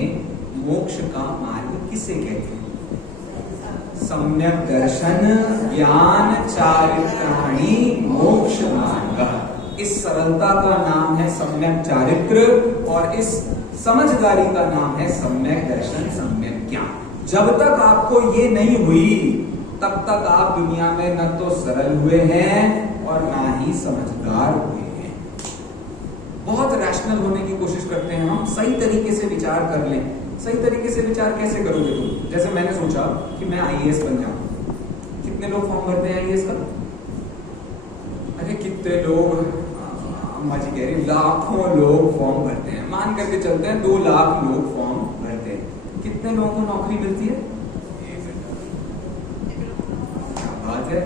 मोक्ष का मार्ग किसे कहते हैं? सम्यक दर्शन ज्ञान चारित्राणि मोक्ष मार्ग। इस सरलता का नाम है सम्यक चारित्र, और इस समझदारी का नाम है सम्यक दर्शन, सम्यक ज्ञान। जब तक आपको ये नहीं हुई तब तक आप दुनिया में न तो सरल हुए हैं और ना ही समझदार हुए हैं। बहुत रैशनल होने की कोशिश करते हैं हम, सही तरीके से विचार कर लें। सही तरीके से विचार कैसे करोगे तुम? जैसे मैंने सोचा कि मैं आईएएस बन जाऊं। कितने लोग फॉर्म भरते हैं आईएएस का? अरे कितने लोग, अम्मा जी कह रही लाखों लोग फॉर्म भरते हैं। मान करके चलते हैं 2 लाख लोग फॉर्म भरते हैं। कितने लोगों को नौकरी मिलती है? क्या बात है,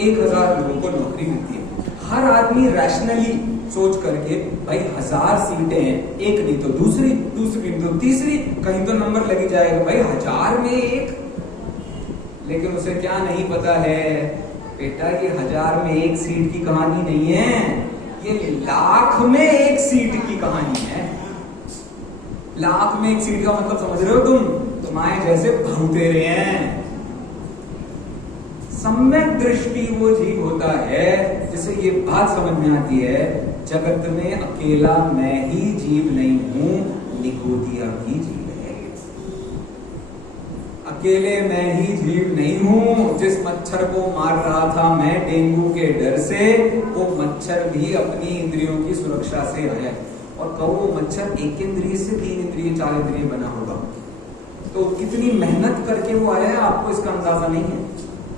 1000 लोगों को नौकरी मिलती है। हर आदमी रैशनली सोच करके भाई 1000 सीटें हैं, एक नहीं तो दूसरी, दूसरी नहीं तो तीसरी, कहीं तो नंबर लगी जाएगा भाई 1000 में 1। लेकिन उसे क्या नहीं पता है बेटा ये 1000 में 1 सीट की कहानी नहीं है, ये लाख में 1 सीट की कहानी है। लाख में 1 सीट का मतलब समझ रहे हो तुम? तुम्हारे जैसे बहुतेरे हैं। सम्यक दृष्टि वो जीव होता है जिसे ये बात समझ में आती है, जगत में अकेला मैं ही जीव नहीं हूं, निकोदिया भी जीव है। अकेले मैं ही जीव नहीं हूं। जिस मच्छर को मार रहा था मैं डेंगू के डर से, वो मच्छर भी अपनी इंद्रियों की सुरक्षा से है। और कहो वो मच्छर 1 इंद्रिय से 3 इंद्रिय 4 इंद्रिय बना होगा, तो कितनी मेहनत करके वो आया है आपको इसका अंदाजा नहीं है।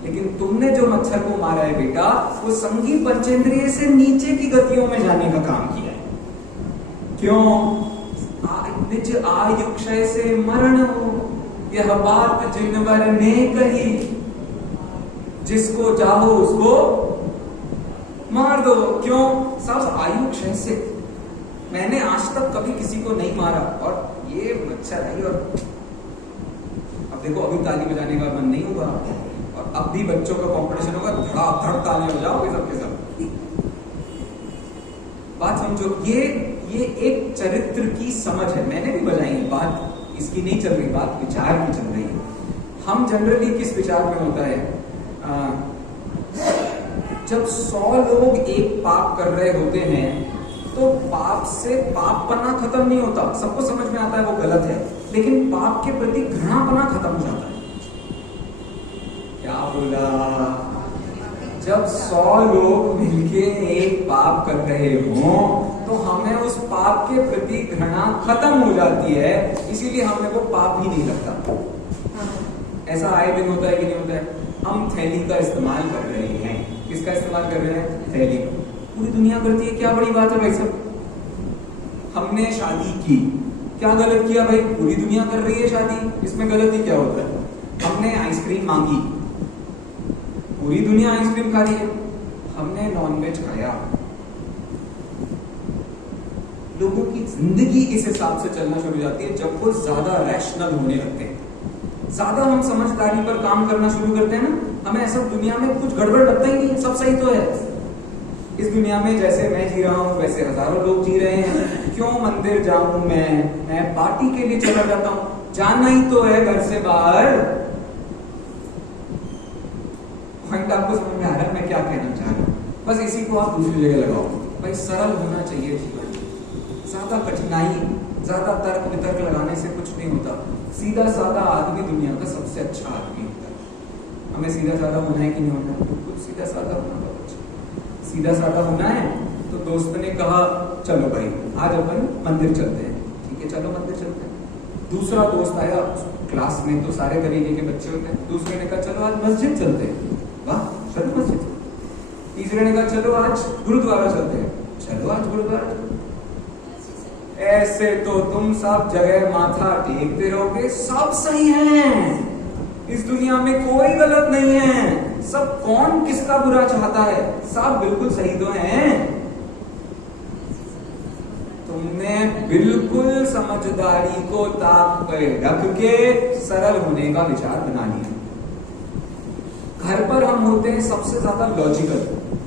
लेकिन तुमने जो मच्छर को मारा है बेटा, वो संगी पंचेंद्रिय से नीचे की गतियों में जाने का काम किया है। क्यों? निज आयु क्षय से मरण हो, यह बात जिनवर ने कही, जिसको चाहो उसको मार दो। क्यों? सब आयु क्षय से। मैंने आज तक कभी किसी को नहीं मारा, और ये मच्छर आई, और अब देखो अभी ताली बजाने का मन नहीं होगा, और अब भी बच्चों का कंपटीशन होगा, धड़ाधड़ ताली बजाओगे सबके सब। बात समझो, ये एक चरित्र की समझ है। मैंने भी बजाई है, बात इसकी नहीं चल रही, बात विचार की चल रही है। हम जनरली किस विचार में होता है, जब 100 लोग एक पाप कर रहे होते हैं तो पाप से पापपना खत्म नहीं होता। सबको समझ में आता है वो गलत है, लेकिन पाप के प्रति घृणापना खत्म हो जाता है। क्या बोला? जब 100 लोग मिलके एक पाप कर रहे हों तो हमें उस पाप के प्रति घृणा खत्म हो जाती है, इसीलिए हमें वो पाप ही नहीं लगता। ऐसा आए दिन होता है कि नहीं होता है? हम थैली का इस्तेमाल कर रहे हैं। किसका इस्तेमाल कर रहे हैं? थैली। पूरी दुनिया करती है, क्या बड़ी बात है भाई साहब? हमने शादी की, क्या गलत किया भाई? पूरी दुनिया कर रही है शादी, इसमें गलती क्या होता है? हमने आइसक्रीम मांगी, पूरी दुनिया आइसक्रीम खा रही है। हमने नॉनवेज खाया, लोगों की जिंदगी इस हिसाब से चलना शुरू हो जाती है जब वो ज्यादा रैशनल होने लगते हैं, ज्यादा हम समझदारी पर काम करना शुरू करते हैं ना, हमें ऐसा दुनिया में कुछ गड़बड़ लगता ही नहीं, सब सही तो है। इस दुनिया में जैसे मैं जी रहा हूँ वैसे हजारों लोग जी रहे हैं। क्यों मंदिर जाऊं मैं पार्टी के लिए चला जाता हूँ, जाना ही तो है घर से बाहर। पॉइंट आपको समझ में आ रहा है मैं क्या कहना चाह रहा हूँ? बस इसी को आप दूसरी जगह लगाओ। भाई सरल होना चाहिए जीवन, ज्यादा कठिनाई, ज्यादा तर्क वितर्क लगाने से कुछ नहीं होता। सीधा साधा आदमी दुनिया का सबसे अच्छा आदमी होता है। हमें सीधा साधा होना है कि नहीं होना है? कुछ सीधा साधा होना बहुत अच्छा। सीधा साधा होना है तो दोस्त ने कहा चलो भाई आज अपन मंदिर चलते हैं, ठीक है चलो मंदिर चलते हैं। दूसरा दोस्त आया, क्लास में तो सारे तरीके के बच्चे होते हैं, दूसरे ने कहा चलो आज मस्जिद चलते हैं, वाह चलो मस्जिद। तीसरे ने कहा चलो आज गुरुद्वारा चलते हैं, चलो आज गुरुद्वारा। ऐसे तो तुम सब जगह माथा टेकते रहोगे, सब सही है, इस दुनिया में कोई गलत नहीं है, सब कौन किसका बुरा चाहता है, सब बिल्कुल सही तो हैं। तुमने बिल्कुल समझदारी को ताक पर रख के सरल होने का विचार बना लिया। घर पर हम होते हैं सबसे ज्यादा लॉजिकल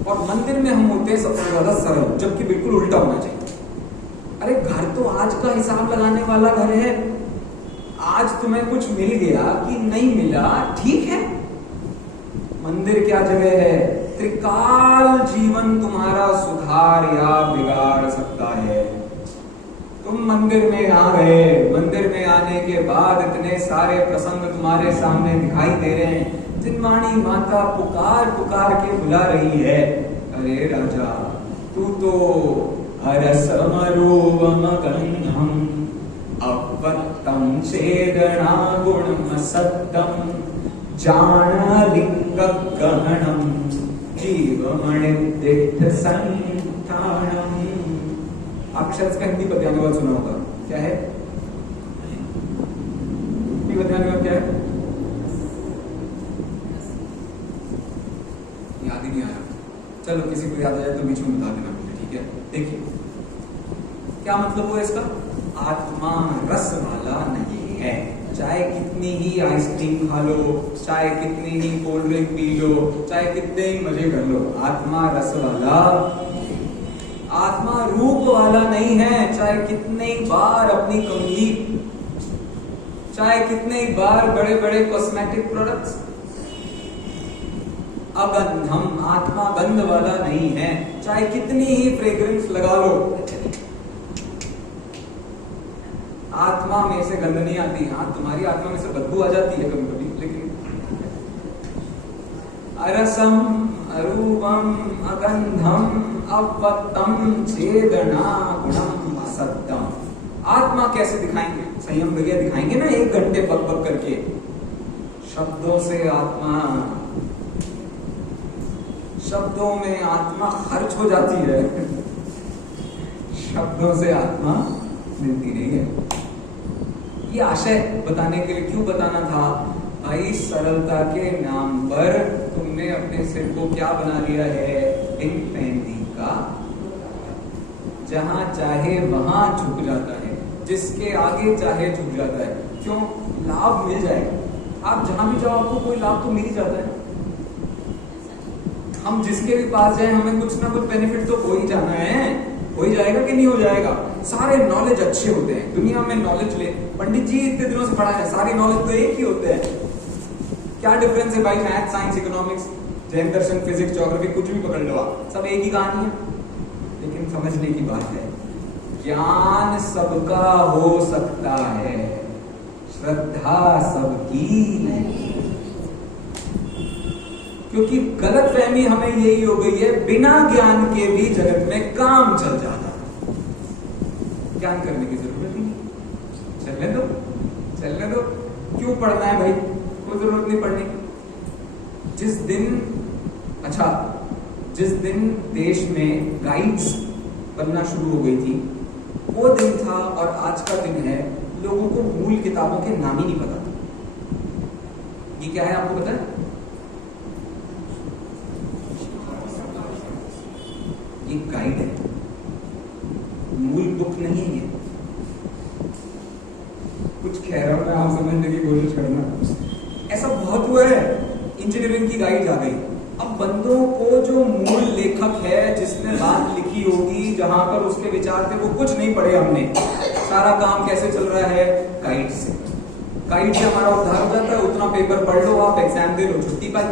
और मंदिर में हम होते हैं सबसे ज्यादा सरल, जबकि बिल्कुल उल्टा होना चाहिए। अरे घर तो आज का हिसाब लगाने वाला घर है, आज तुम्हें कुछ मिल गया कि नहीं मिला ठीक है। मंदिर क्या जगह है, त्रिकाल जीवन तुम्हारा सुधार या बिगाड़ सकता है। तुम मंदिर में आ गए, मंदिर में आने के बाद इतने सारे प्रसंग तुम्हारे सामने दिखाई दे रहे हैं। जिनवाणी माता पुकार पुकार के बुला रही है, अरे राजा तू तो हरसमरूपम गन्धम अपत्तम छेदना गुणम सत्तम जानलिंग गहनम जीवमणि दिष्ट संतानम। आपने शायद इसका हिंदी पद्यानुवाद सुना होगा, क्या है हिंदी पद्यानुवाद क्या है? याद ही नहीं आ रहा, चलो किसी को याद आ जाए तो बीच में बता देना मुझे, ठीक है। देखिए क्या मतलब हुआ इसका, आत्मा रस वाला नहीं है। चाहे कितनी ही आइसक्रीम खा लो, चाहे कितनी ही कोल्ड ड्रिंक पी लो, चाहे कितने ही मजे कर लो, आत्मा रस वाला, आत्मा रूप वाला नहीं है। चाहे कितने ही बार अपनी कंघी, चाहे कितने ही बार बड़े बड़े कॉस्मेटिक प्रोडक्ट्स, अगंधम, आत्मा गंध वाला नहीं है। चाहे कितनी ही फ्रेग्रेंस लगा लो, आत्मा में से गंध नहीं आती। हाँ, तुम्हारी आत्मा में से बदबू आ जाती है कभी कभी, लेकिन अरसम अरूपम अगंधम अवत्तम छेदना गुणम असत्यम। आत्मा कैसे दिखाएंगे? संयम भैया दिखाएंगे ना 1 घंटे बक बक करके। शब्दों से आत्मा, शब्दों में आत्मा खर्च हो जाती है, शब्दों से आत्मा मिलती नहीं है। ये आशय बताने के लिए क्यों बताना था भाई? सरलता के नाम पर तुमने अपने सिर को क्या बना लिया है? पिन पैंदी का, जहां चाहे वहां झुक जाता है, जिसके आगे चाहे झुक जाता है। क्यों? लाभ मिल जाएगा। आप जहां भी जाओ आपको कोई लाभ तो मिल ही जाता है। हम जिसके भी पास जाए हमें कुछ ना कुछ बेनिफिट तो हो ही जाना है, हो ही जाएगा कि नहीं हो जाएगा? सारे नॉलेज अच्छे होते हैं दुनिया में। नॉलेज ले, पंडित जी इतने दिनों से पढ़ा है, सारी नॉलेज तो एक ही होते हैं। क्या डिफरेंस है भाई? मैथ, साइंस, इकोनॉमिक्स, जैन दर्शन, फिजिक्स, ज्योग्राफी, कुछ भी पकड़ लो आप, सब एक ही कहानी है। लेकिन समझने की बात है, ज्ञान सबका हो सकता है, श्रद्धा सबकी। क्योंकि गलतफहमी हमें यही हो गई है, बिना ज्ञान के भी जगत में काम चल जाता है। ज्ञान करने की जरूरत ही नहीं, चलने दो, चलने दो। क्यों पढ़ना है भाई? कोई जरूरत नहीं पढ़ने की। जिस दिन देश में गाइड्स बनना शुरू हो गई थी, वो दिन था और आज का दिन है, लोगों को मूल किताबों के नाम ही नहीं पता था। ये क्या है आपको पता है? ये गाइड है, मूल बुक नहीं है। कुछ कह रहा हूं मैं, आप समझने की कोशिश करना। ऐसा बहुत हुआ है, इंजीनियरिंग की गाइड आ गई। अब बंदों को जो मूल लेखक है, जिसने बात लिखी होगी, जहां पर उसके विचार थे, वो कुछ नहीं पढ़े हमने। सारा काम कैसे चल रहा है? गाइड से। गाइड से हमारा उद्धार हो जाता है। उतना पेपर पढ़ लो आप, एग्जाम दे लो, छुट्टी पाई।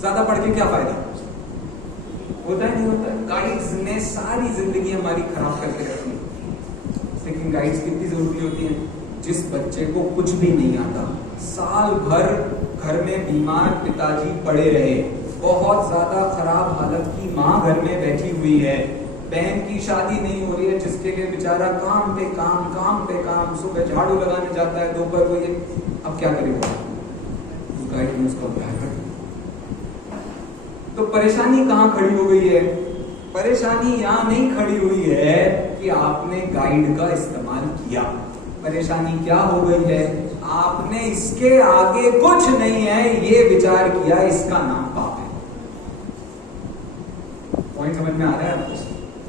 ज्यादा पढ़ के क्या फायदा? होता है नहीं होता है? गाइड्स ने सारी जिंदगी हमारी खराब करके रखी। लेकिन गाइड्स कितनी जरूरी होती है? जिस बच्चे को कुछ भी नहीं आता, साल भर घर में बीमार पिताजी पड़े रहे, बहुत ज्यादा खराब हालत की माँ घर में बैठी हुई है, बहन की शादी नहीं हो रही है, जिसके लिए बेचारा काम पे काम, काम पे काम, सुबह झाड़ू लगाने जाता है, दोपहर को ये, अब क्या करेगा? उस गाइड ने उसका उद्धार कर। तो परेशानी कहां खड़ी हो गई है? परेशानी यहां नहीं खड़ी हुई है कि आपने गाइड का इस्तेमाल किया। परेशानी क्या हो गई है? आपने इसके आगे कुछ नहीं है ये विचार किया, इसका नाम पाप है। पॉइंट समझ में आ रहा है आपको?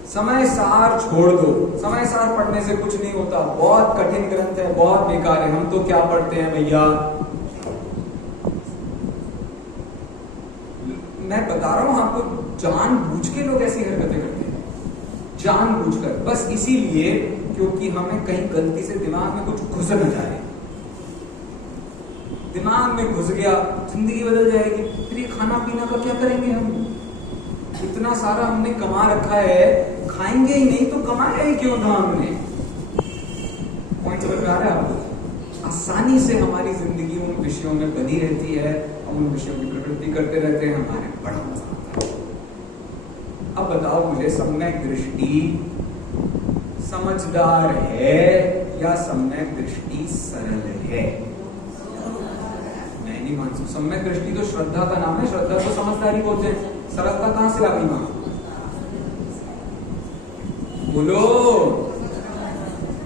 समय सार छोड़ दो। समय सार पढ़ने से कुछ नहीं होता, बहुत कठिन ग्रंथ है, बहुत बेकार है। हम तो क्या पढ़ते हैं भैया? मैं बता रहा हूं आपको, जानबूझ के लोग ऐसी हरकतें करते हैं, जानबूझकर, बस इसीलिए क्योंकि हमें कहीं गलती से दिमाग में कुछ घुस न जाए। दिमाग में घुस गया, जिंदगी बदल जाएगी। फिर ये खाना पीना का क्या करेंगे हम? इतना सारा हमने कमा रखा है, खाएंगे ही नहीं तो कमाया ही क्यों था हमने? पॉइंट समझ में आ रहा है आपको? आसानी से हमारी जिंदगी उन विषयों में बनी रहती है, हम उन विषयों की प्रवृत्ति करते रहते हैं, हमारे बड़ा मजा आता है। अब बताओ मुझे, सम्यक दृष्टि समझदार है या सम्यक दृष्टि सरल है? मैं नहीं मानता। सम्यक दृष्टि तो श्रद्धा का नाम है, श्रद्धा को समझदारी बोलते हैं। सरलता कहां से आ गई? मां बोलो,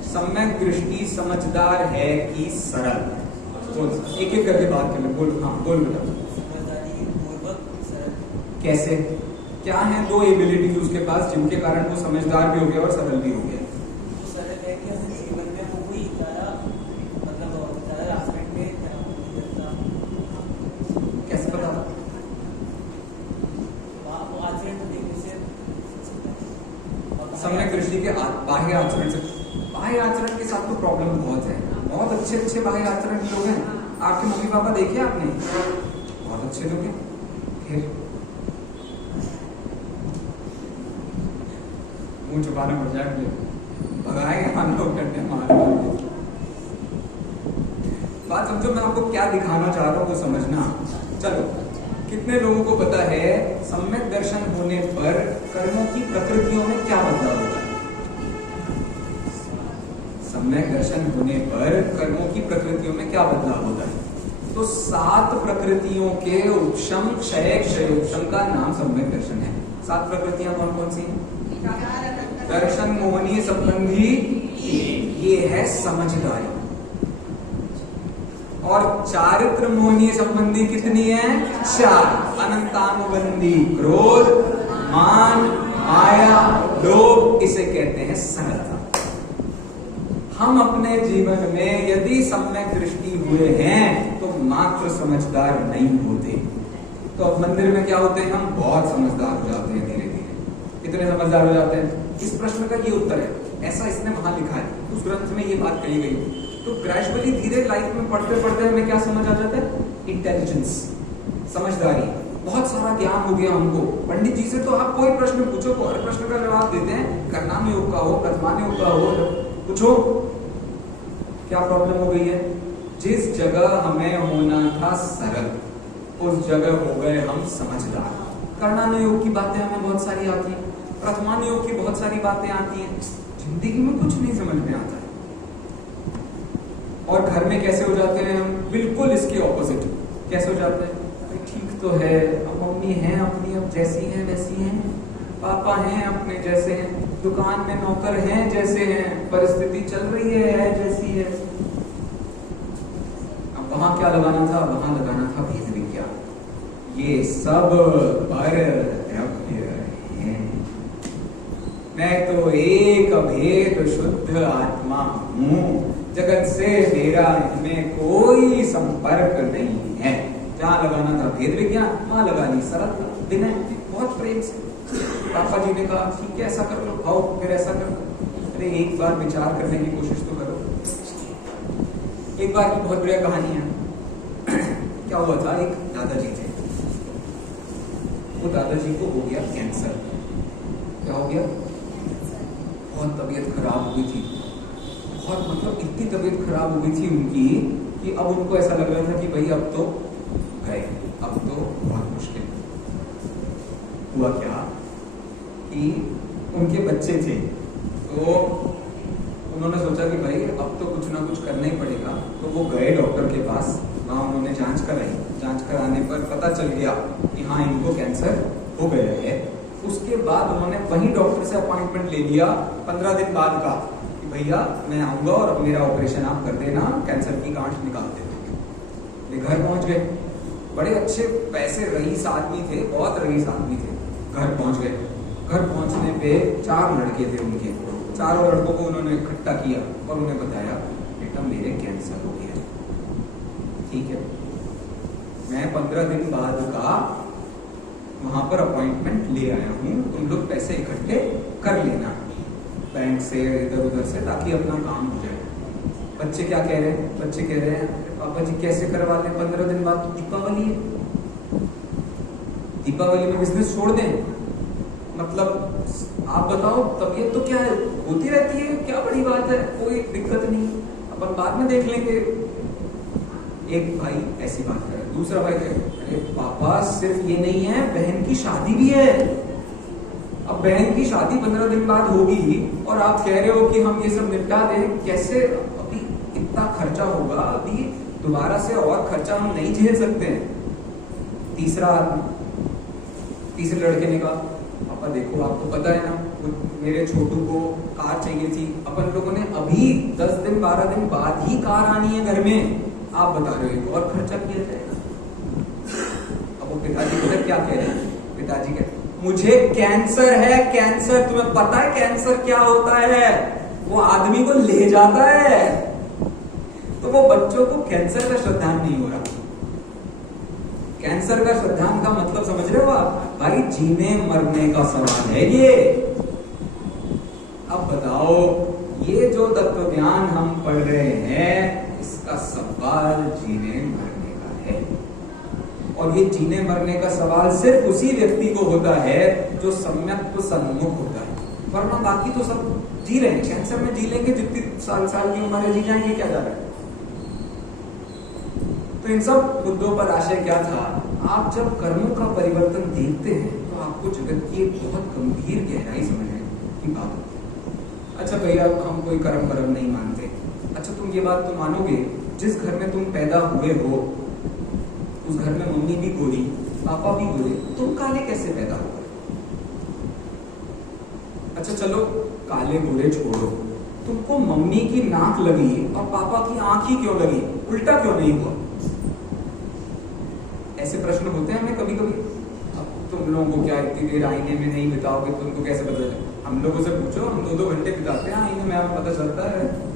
सम्यक दृष्टि समझदार है कि सरल? बोल, एक एक करके बात कर ले। बोल, हाँ बोल बेटा। कैसे? क्या है दो एबिलिटीज उसके पास जिनके कारण वो समझदार भी हो गया और सरल भी हो गया? सरल है कि जीवन में वो कोई मतलब सम्यक दृष्टि के बाह्य आचरण से, बाह्य आचरण के साथ तो प्रॉब्लम बहुत है। बहुत अच्छे अच्छे बाह्य आचरण के लोग हैं, आपके मम्मी पापा देखे आपने, बहुत अच्छे लोग हैं, फिर मुंह छुपाना पड़ जाए, भगाएंगे हम लोग डंडे मार। बात समझो, मैं आपको क्या दिखाना चाह रहा हूं वो समझना। चलो, कितने लोगों को पता है सम्यक दर्शन होने पर कर्मों की प्रकृतियों में क्या बदलाव होता है? सम्यक दर्शन होने पर कर्मों की प्रकृतियों में क्या बदलाव होता है? तो 7 प्रकृतियों के उपशम क्षय क्षयोपशम का नाम सम्यक दर्शन है। 7 प्रकृतियां कौन कौन सी हैं? दर्शन, मोहनीय, संबंधी, ये है समझदारी। और चारित्र, मोहनीय, संबंधी कितनी है? 4। अनंतानुबंधी क्रोध, मान, माया, लोभ, इसे कहते हैं सरलता। हम अपने जीवन में यदि सम्यक दृष्टि हुए हैं तो मात्र समझदार नहीं होते। तो अब मंदिर में क्या होते हैं? हम बहुत समझदार हो जाते हैं धीरे धीरे। कितने समझदार हो जाते हैं? इस प्रश्न का ये उत्तर है, ऐसा इसने वहां लिखा है, उस ग्रंथ में ये बात कही गई। तो ग्रेजुअली धीरे लाइफ में पढ़ते पढ़ते हमें क्या समझ आ जाता है? इंटेलिजेंस, समझदारी, बहुत सारा ज्ञान हो गया हमको। पंडित जी से तो आप कोई प्रश्न पूछो, हर प्रश्न का जवाब देते हैं, कर्णाम योग का हो, प्रथमान योग का हो, पूछो। क्या प्रॉब्लम हो गई है? जिस जगह हमें होना था सरल, उस जगह हो गए हम समझदार। कर्णाम योग की बातें हमें बहुत सारी आती हैं, प्रथमान योग की बहुत सारी बातें आती हैं, जिंदगी में कुछ नहीं समझ में आता है। और घर में कैसे हो जाते हैं हम? बिल्कुल इसके ऑपोजिट। कैसे हो जाते हैं? ठीक तो है, अब मम्मी हैं अपनी, अब जैसी हैं वैसी हैं, पापा हैं अपने जैसे हैं, दुकान में नौकर हैं जैसे हैं, परिस्थिति चल रही है जैसी है। अब वहां क्या लगाना था? वहां लगाना था भेद विज्ञान। ये सब पर है, मैं तो एक अभेद शुद्ध आत्मा हूं, जगत से मेरा इनमें कोई संपर्क नहीं है। जहां लगाना था भेद विज्ञान, वहां लगा ली सरलता, विनय, बहुत प्रेम से। पापा जी ने कहा ठीक है ऐसा कर लो, आओ फिर ऐसा कर लो। अरे एक बार विचार करने की कोशिश तो करो। एक बार की बहुत बढ़िया कहानी है। क्या हुआ था, एक दादाजी थे, वो दादाजी को हो गया कैंसर। क्या हो गया? बहुत तबीयत खराब हो गई थी, बहुत, मतलब इतनी तबीयत खराब हो गई थी उनकी कि अब उनको ऐसा लग रहा था कि भाई अब तो गए, अब तो बहुत मुश्किल। हुआ क्या कि उनके बच्चे थे, तो उन्होंने सोचा कि भाई अब तो कुछ ना कुछ करना ही पड़ेगा। तो वो गए डॉक्टर के पास, वहाँ उन्होंने जांच कराई। जांच कराने पर पता चल गया कि हाँ इनको कैंसर हो गया है। उसके बाद उन्होंने वहीं डॉक्टर से अपॉइंटमेंट ले लिया 15 दिन बाद का, कि भैया मैं आऊंगा और मेरा ऑपरेशन आप कर देना, कैंसर की गांठ निकाल देंगे। वे घर पहुंच गए, बड़े अच्छे पैसे रईस आदमी थे, बहुत रईस आदमी थे। घर पहुंच गए, घर पहुंचने पे 4 लड़के थे उनके, चारों लड़कों को उन्होंने इकट्ठा किया और उन्हें बताया बेटा मेरे कैंसर हो गया, ठीक है, मैं 15 दिन बाद का वहां पर अपॉइंटमेंट ले आया हूँ, तुम लोग पैसे इकट्ठे कर लेना बैंक से इधर उधर से, ताकि अपना काम हो जाए। बच्चे क्या कह रहे हैं? बच्चे कह रहे हैं पापा जी कैसे करवा लें, 15 दिन बाद तो दीपावली है, दीपावली में बिजनेस छोड़ दें? मतलब आप बताओ, तबीयत तो क्या है, होती रहती है, क्या बड़ी बात है, कोई दिक्कत नहीं, अपन बाद में देख लेंगे। एक भाई ऐसी बात करे, दूसरा भाई कहे अरे पापा सिर्फ ये नहीं है, बहन की शादी भी है। अब बहन की शादी 15 दिन बाद होगी और आप कह रहे हो कि हम ये सब निपटा दें, कैसे? अभी इतना खर्चा होगा, अभी दोबारा से और खर्चा हम नहीं झेल सकते हैं। तीसरे लड़के ने कहा पापा देखो आपको पता है ना, मेरे छोटू को कार चाहिए थी, अपन लोगों ने अभी 10 दिन 12 दिन बाद ही कार आनी है घर में, आप बता रहे हो और खर्चा किया जाएगा। अब वो पिताजी को क्या कह रहे हैं? पिताजी कहते मुझे कैंसर है, कैंसर, तुम्हें पता है कैंसर क्या होता है? वो आदमी को ले जाता है। तो वो बच्चों को कैंसर का श्रद्धांजलि नहीं हो रहा। कैंसर का श्रद्धांजलि का मतलब समझ रहे हो आप? भाई जीने मरने का सवाल है ये। अब बताओ, ये जो तत्व ज्ञान हम पढ़ रहे हैं, इसका सवाल जीने मरने का है। और ये जीने मरने का सवाल सिर्फ उसी व्यक्ति को होता है जो सम्यक सन्मुख होता है, वरना बाकी तो सब जी रहे हैं, कैंसर में जी लेंगे, जितनी साल की उम्र है जी जाएंगे, क्या जा रहा है। तो इन सब मुद्दों पर आशय क्या था, आप जब कर्मों का परिवर्तन देखते हैं तो आपको जगत की एक बहुत गंभीर गहराई समझने की बात होती है। अच्छा भैया, हम कोई कर्म नहीं मानते। अच्छा, तुम ये बात तो मानोगे, जिस घर में तुम पैदा हुए हो उस घर में मम्मी भी गोरी, पापा भी गोरे, तुम काले कैसे पैदा हो गए? अच्छा चलो, काले गोरे छोड़ो, तुमको मम्मी की नाक लगी और पापा की आंख ही क्यों लगी, उल्टा क्यों नहीं हुआ? ऐसे प्रश्न होते हैं हमें कभी कभी। अब तुम लोगों को क्या इतनी देर आईने में नहीं बिताओगे, तुमको कैसे पता चले? हम लोगों से पूछो, हम 2-2 घंटे बिताते हैं आईने में, हमें पता चलता है।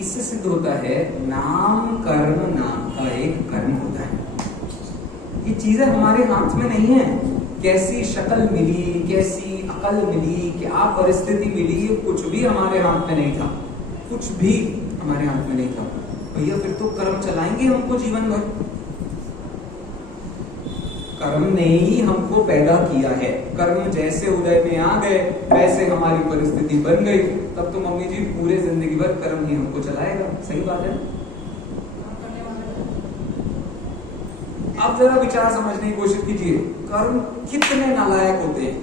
इससे सिद्ध होता है नाम कर्म नाम का एक कर्म होता है। ये चीजें हमारे हाथ में नहीं है। कैसी शक्ल मिली, कैसी अकल मिली, क्या परिस्थिति मिली, ये कुछ भी हमारे हाथ में नहीं था, कुछ भी हमारे हाथ में नहीं था। भैया फिर तो कर्म चलाएंगे हमको जीवन भर। कर्म ने ही हमको पैदा किया है, कर्म जैसे उदय में आ गए वैसे हमारी परिस्थिति बन गई। तब तो मम्मी जी पूरे जिंदगी भर कर्म ही हमको चलाएगा। सही बात है। अब जरा विचार समझने की कोशिश कीजिए, कर्म कितने नालायक होते हैं।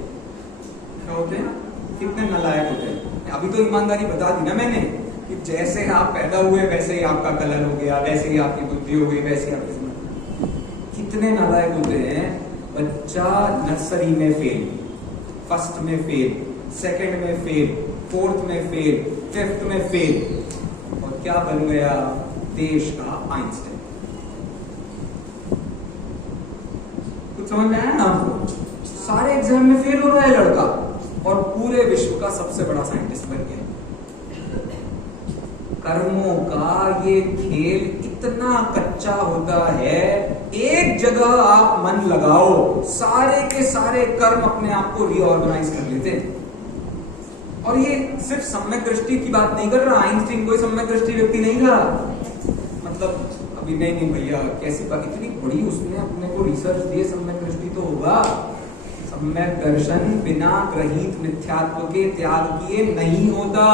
क्या होते हैं? कितने नालायक होते हैं। अभी तो ईमानदारी बता दी ना मैंने कि जैसे आप पैदा हुए वैसे ही आपका कलर हो गया, वैसे ही आपकी बुद्धि हो गई, वैसे ही आपकी। कितने नालायक होते हैं। बच्चा नर्सरी में फेल, फर्स्ट में फेल, सेकंड में फेल, फोर्थ में फेल, फिफ्थ में फेल, और क्या बन गया? देश का आइंस्टाइन। कुछ समझ में आया ना आपको? सारे एग्जाम में फेल हो रहा है लड़का और पूरे विश्व का सबसे बड़ा साइंटिस्ट बन गया। कर्मों का ये खेल इतना कच्चा होता है, एक जगह आप मन लगाओ, सारे के सारे कर्म अपने आप को रीऑर्गेनाइज कर लेते हैं। और ये सिर्फ सम्यक दृष्टि की बात नहीं कर रहा, आइंस्टीन कोई सम्यक दृष्टि व्यक्ति नहीं था। मतलब अभी नहीं भैया, कैसी बात, इतनी बड़ी उसने अपने को रिसर्च दी, सम्यक दृष्टि तो होगा। सम्यक दर्शन बिना ग्रहित मिथ्यात्व के त्याग किए नहीं होता।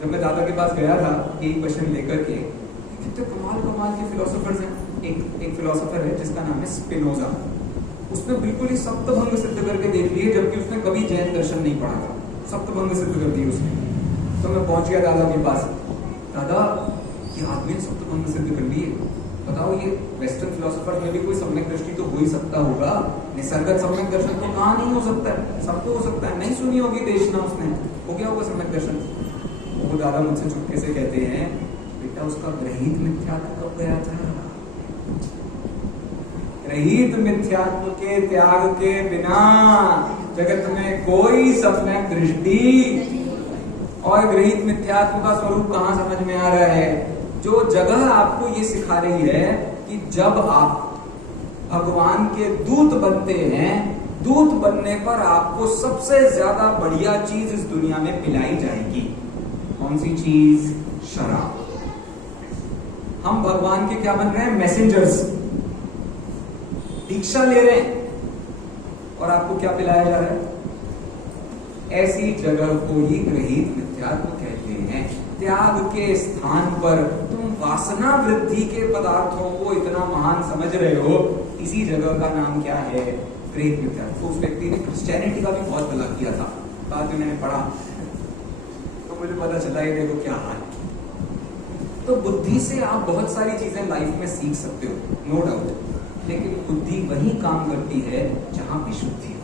जब मैं दादा के पास गया था यही क्वेश्चन लेकर के, कितने कमाल के फिलोसोफर्स हैं। एक फिलोसोफर है जिसका नाम है स्पिनोजा। उसने बिल्कुल ही सप्तभंग सिद्ध करके देख लिए, जबकि उसने कभी जैन दर्शन नहीं पढ़ा था। सप्तभंग सिद्ध कर दी उसने। तो मैं पहुंच गया दादा के पास, दादा ये आदमी ने सप्तभंग सिद्ध कर लिए, बताओ ये वेस्टर्न फिलोसोफर में भी कोई सम्यक दृष्टि तो हो ही सकता होगा, निसर्गत सम्यक दर्शन तो कहाँ नहीं हो सकता है, सबको हो सकता है। नहीं सुनी होगी देशना उसने, हो गया होगा सम्यक दर्शन। वो दादा मुझसे चुपके से कहते हैं, बेटा उसका ग्रहित मिथ्यात्व कब गया था? ग्रहित मिथ्यात्व के त्याग के बिना जगत में कोई सम्यक दृष्टि और ग्रहित मिथ्यात्व का स्वरूप कहां समझ में आ रहा है? जो जगह आपको ये सिखा रही है कि जब आप भगवान के दूत बनते हैं, दूत बनने पर आपको सबसे ज्यादा बढ़िया चीज इस दुनिया में पिलाई जाएगी। कौन सी चीज? शराब। हम भगवान के क्या बन रहे हैं? मैसेंजर्स। दीक्षा ले रहे हैं और आपको क्या पिलाया जा रहा है? ऐसी जगह को ही ग्रहित मिथ्यात्व कहते हैं। त्याग के स्थान पर तुम वासना वृद्धि के पदार्थों को इतना महान समझ रहे हो, इसी जगह का नाम क्या है? ग्रहित मिथ्यात्व। उस व्यक्ति ने क्रिश्चियनिटी का भी बहुत भला किया था, बाद में मैंने पढ़ा तो मुझे पता चला ये देखो क्या हाल। तो बुद्धि से आप बहुत सारी चीजें लाइफ में सीख सकते हो, नो डाउट, लेकिन बुद्धि वही काम करती है जहां विशुद्धि हो।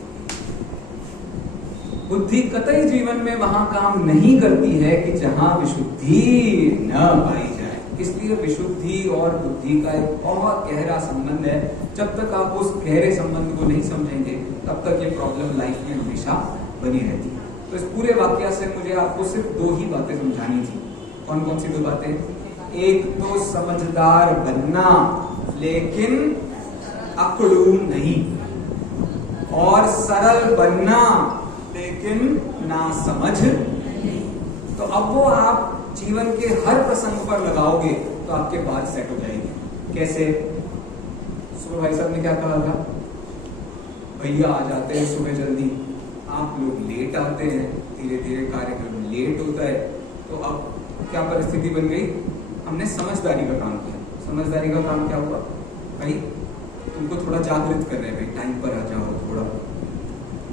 बुद्धि कतई जीवन में वहां काम नहीं करती है कि जहां विशुद्धि न पाई जाए। इसलिए विशुद्धि और बुद्धि का एक बहुत गहरा संबंध है। जब तक आप उस गहरे संबंध को नहीं समझेंगे तब तक ये प्रॉब्लम लाइफ में हमेशा बनी रहती है। तो इस पूरे वाक्य से मुझे आपको सिर्फ 2 ही बातें समझानी थी। कौन कौन सी 2 बातें? एक तो समझदार बनना, लेकिन अकड़ू नहीं। और सरल बनना, लेकिन ना समझ। तो अब वो आप जीवन के हर प्रसंग पर लगाओगे तो आपके बात सेट हो जाएगी। कैसे? सुबह भाई साहब ने क्या कहा था, भैया आ जाते हैं सुबह जल्दी, आप लोग लेट आते हैं, धीरे धीरे कार्यक्रम लेट होता है। तो अब क्या परिस्थिति बन गई? हमने समझदारी का काम किया। समझदारी का काम क्या हुआ? भाई तुमको थोड़ा जागृत कर रहे हैं, भाई टाइम पर आ जाओ थोड़ा।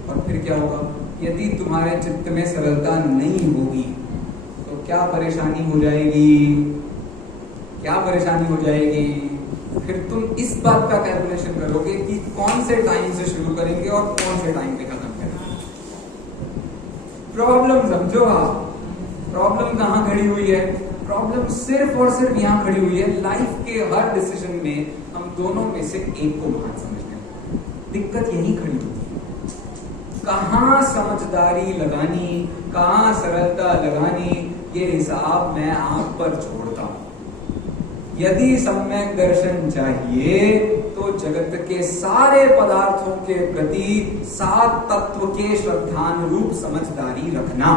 और फिर क्या होगा? यदि तुम्हारे चित्त में सरलता नहीं होगी तो क्या परेशानी हो जाएगी? क्या परेशानी हो जाएगी? फिर तुम इस बात का कैलकुलेशन करोगे कि कौन से टाइम से शुरू करेंगे और कौन से टाइम पे खत्म करेंगे। प्रॉब्लम समझो आप, प्रॉब्लम कहाँ खड़ी हुई है? प्रॉब्लम सिर्फ और सिर्फ यहाँ खड़ी हुई है लाइफ के हर डिसीजन में हम दोनों में से एक को मान समझते हैं। दिक्कत यही खड़ी होती है। कहाँ समझदारी लगानी, कहाँ सरलता लगानी, ये हिसाब मैं आप पर छोड़ता हूं। यदि सम्यक दर्शन चाहिए तो जगत के सारे पदार्थों के प्रति सात तत्व के श्रद्धानुरूप समझदारी रखना,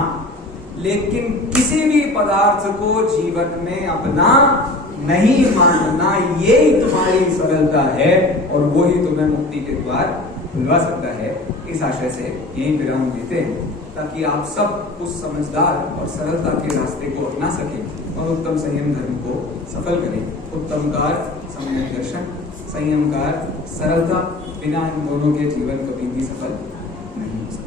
लेकिन किसी भी पदार्थ को जीवन में अपना नहीं मानना, ये ही तुम्हारी सरलता है और वो ही तुम्हें मुक्ति के द्वार खुलवा सकता है। इस आशय से यही विराम देते हैं ताकि आप सब उस समझदार और सरलता के रास्ते को अपना सकें और उत्तम संयम धर्म को सफल करें। उत्तम कार्य सम्यक दर्शन, संयम कार्य सरलता, बिना इन दोनों के जीवन कभी भी सफल नहीं हो सकता।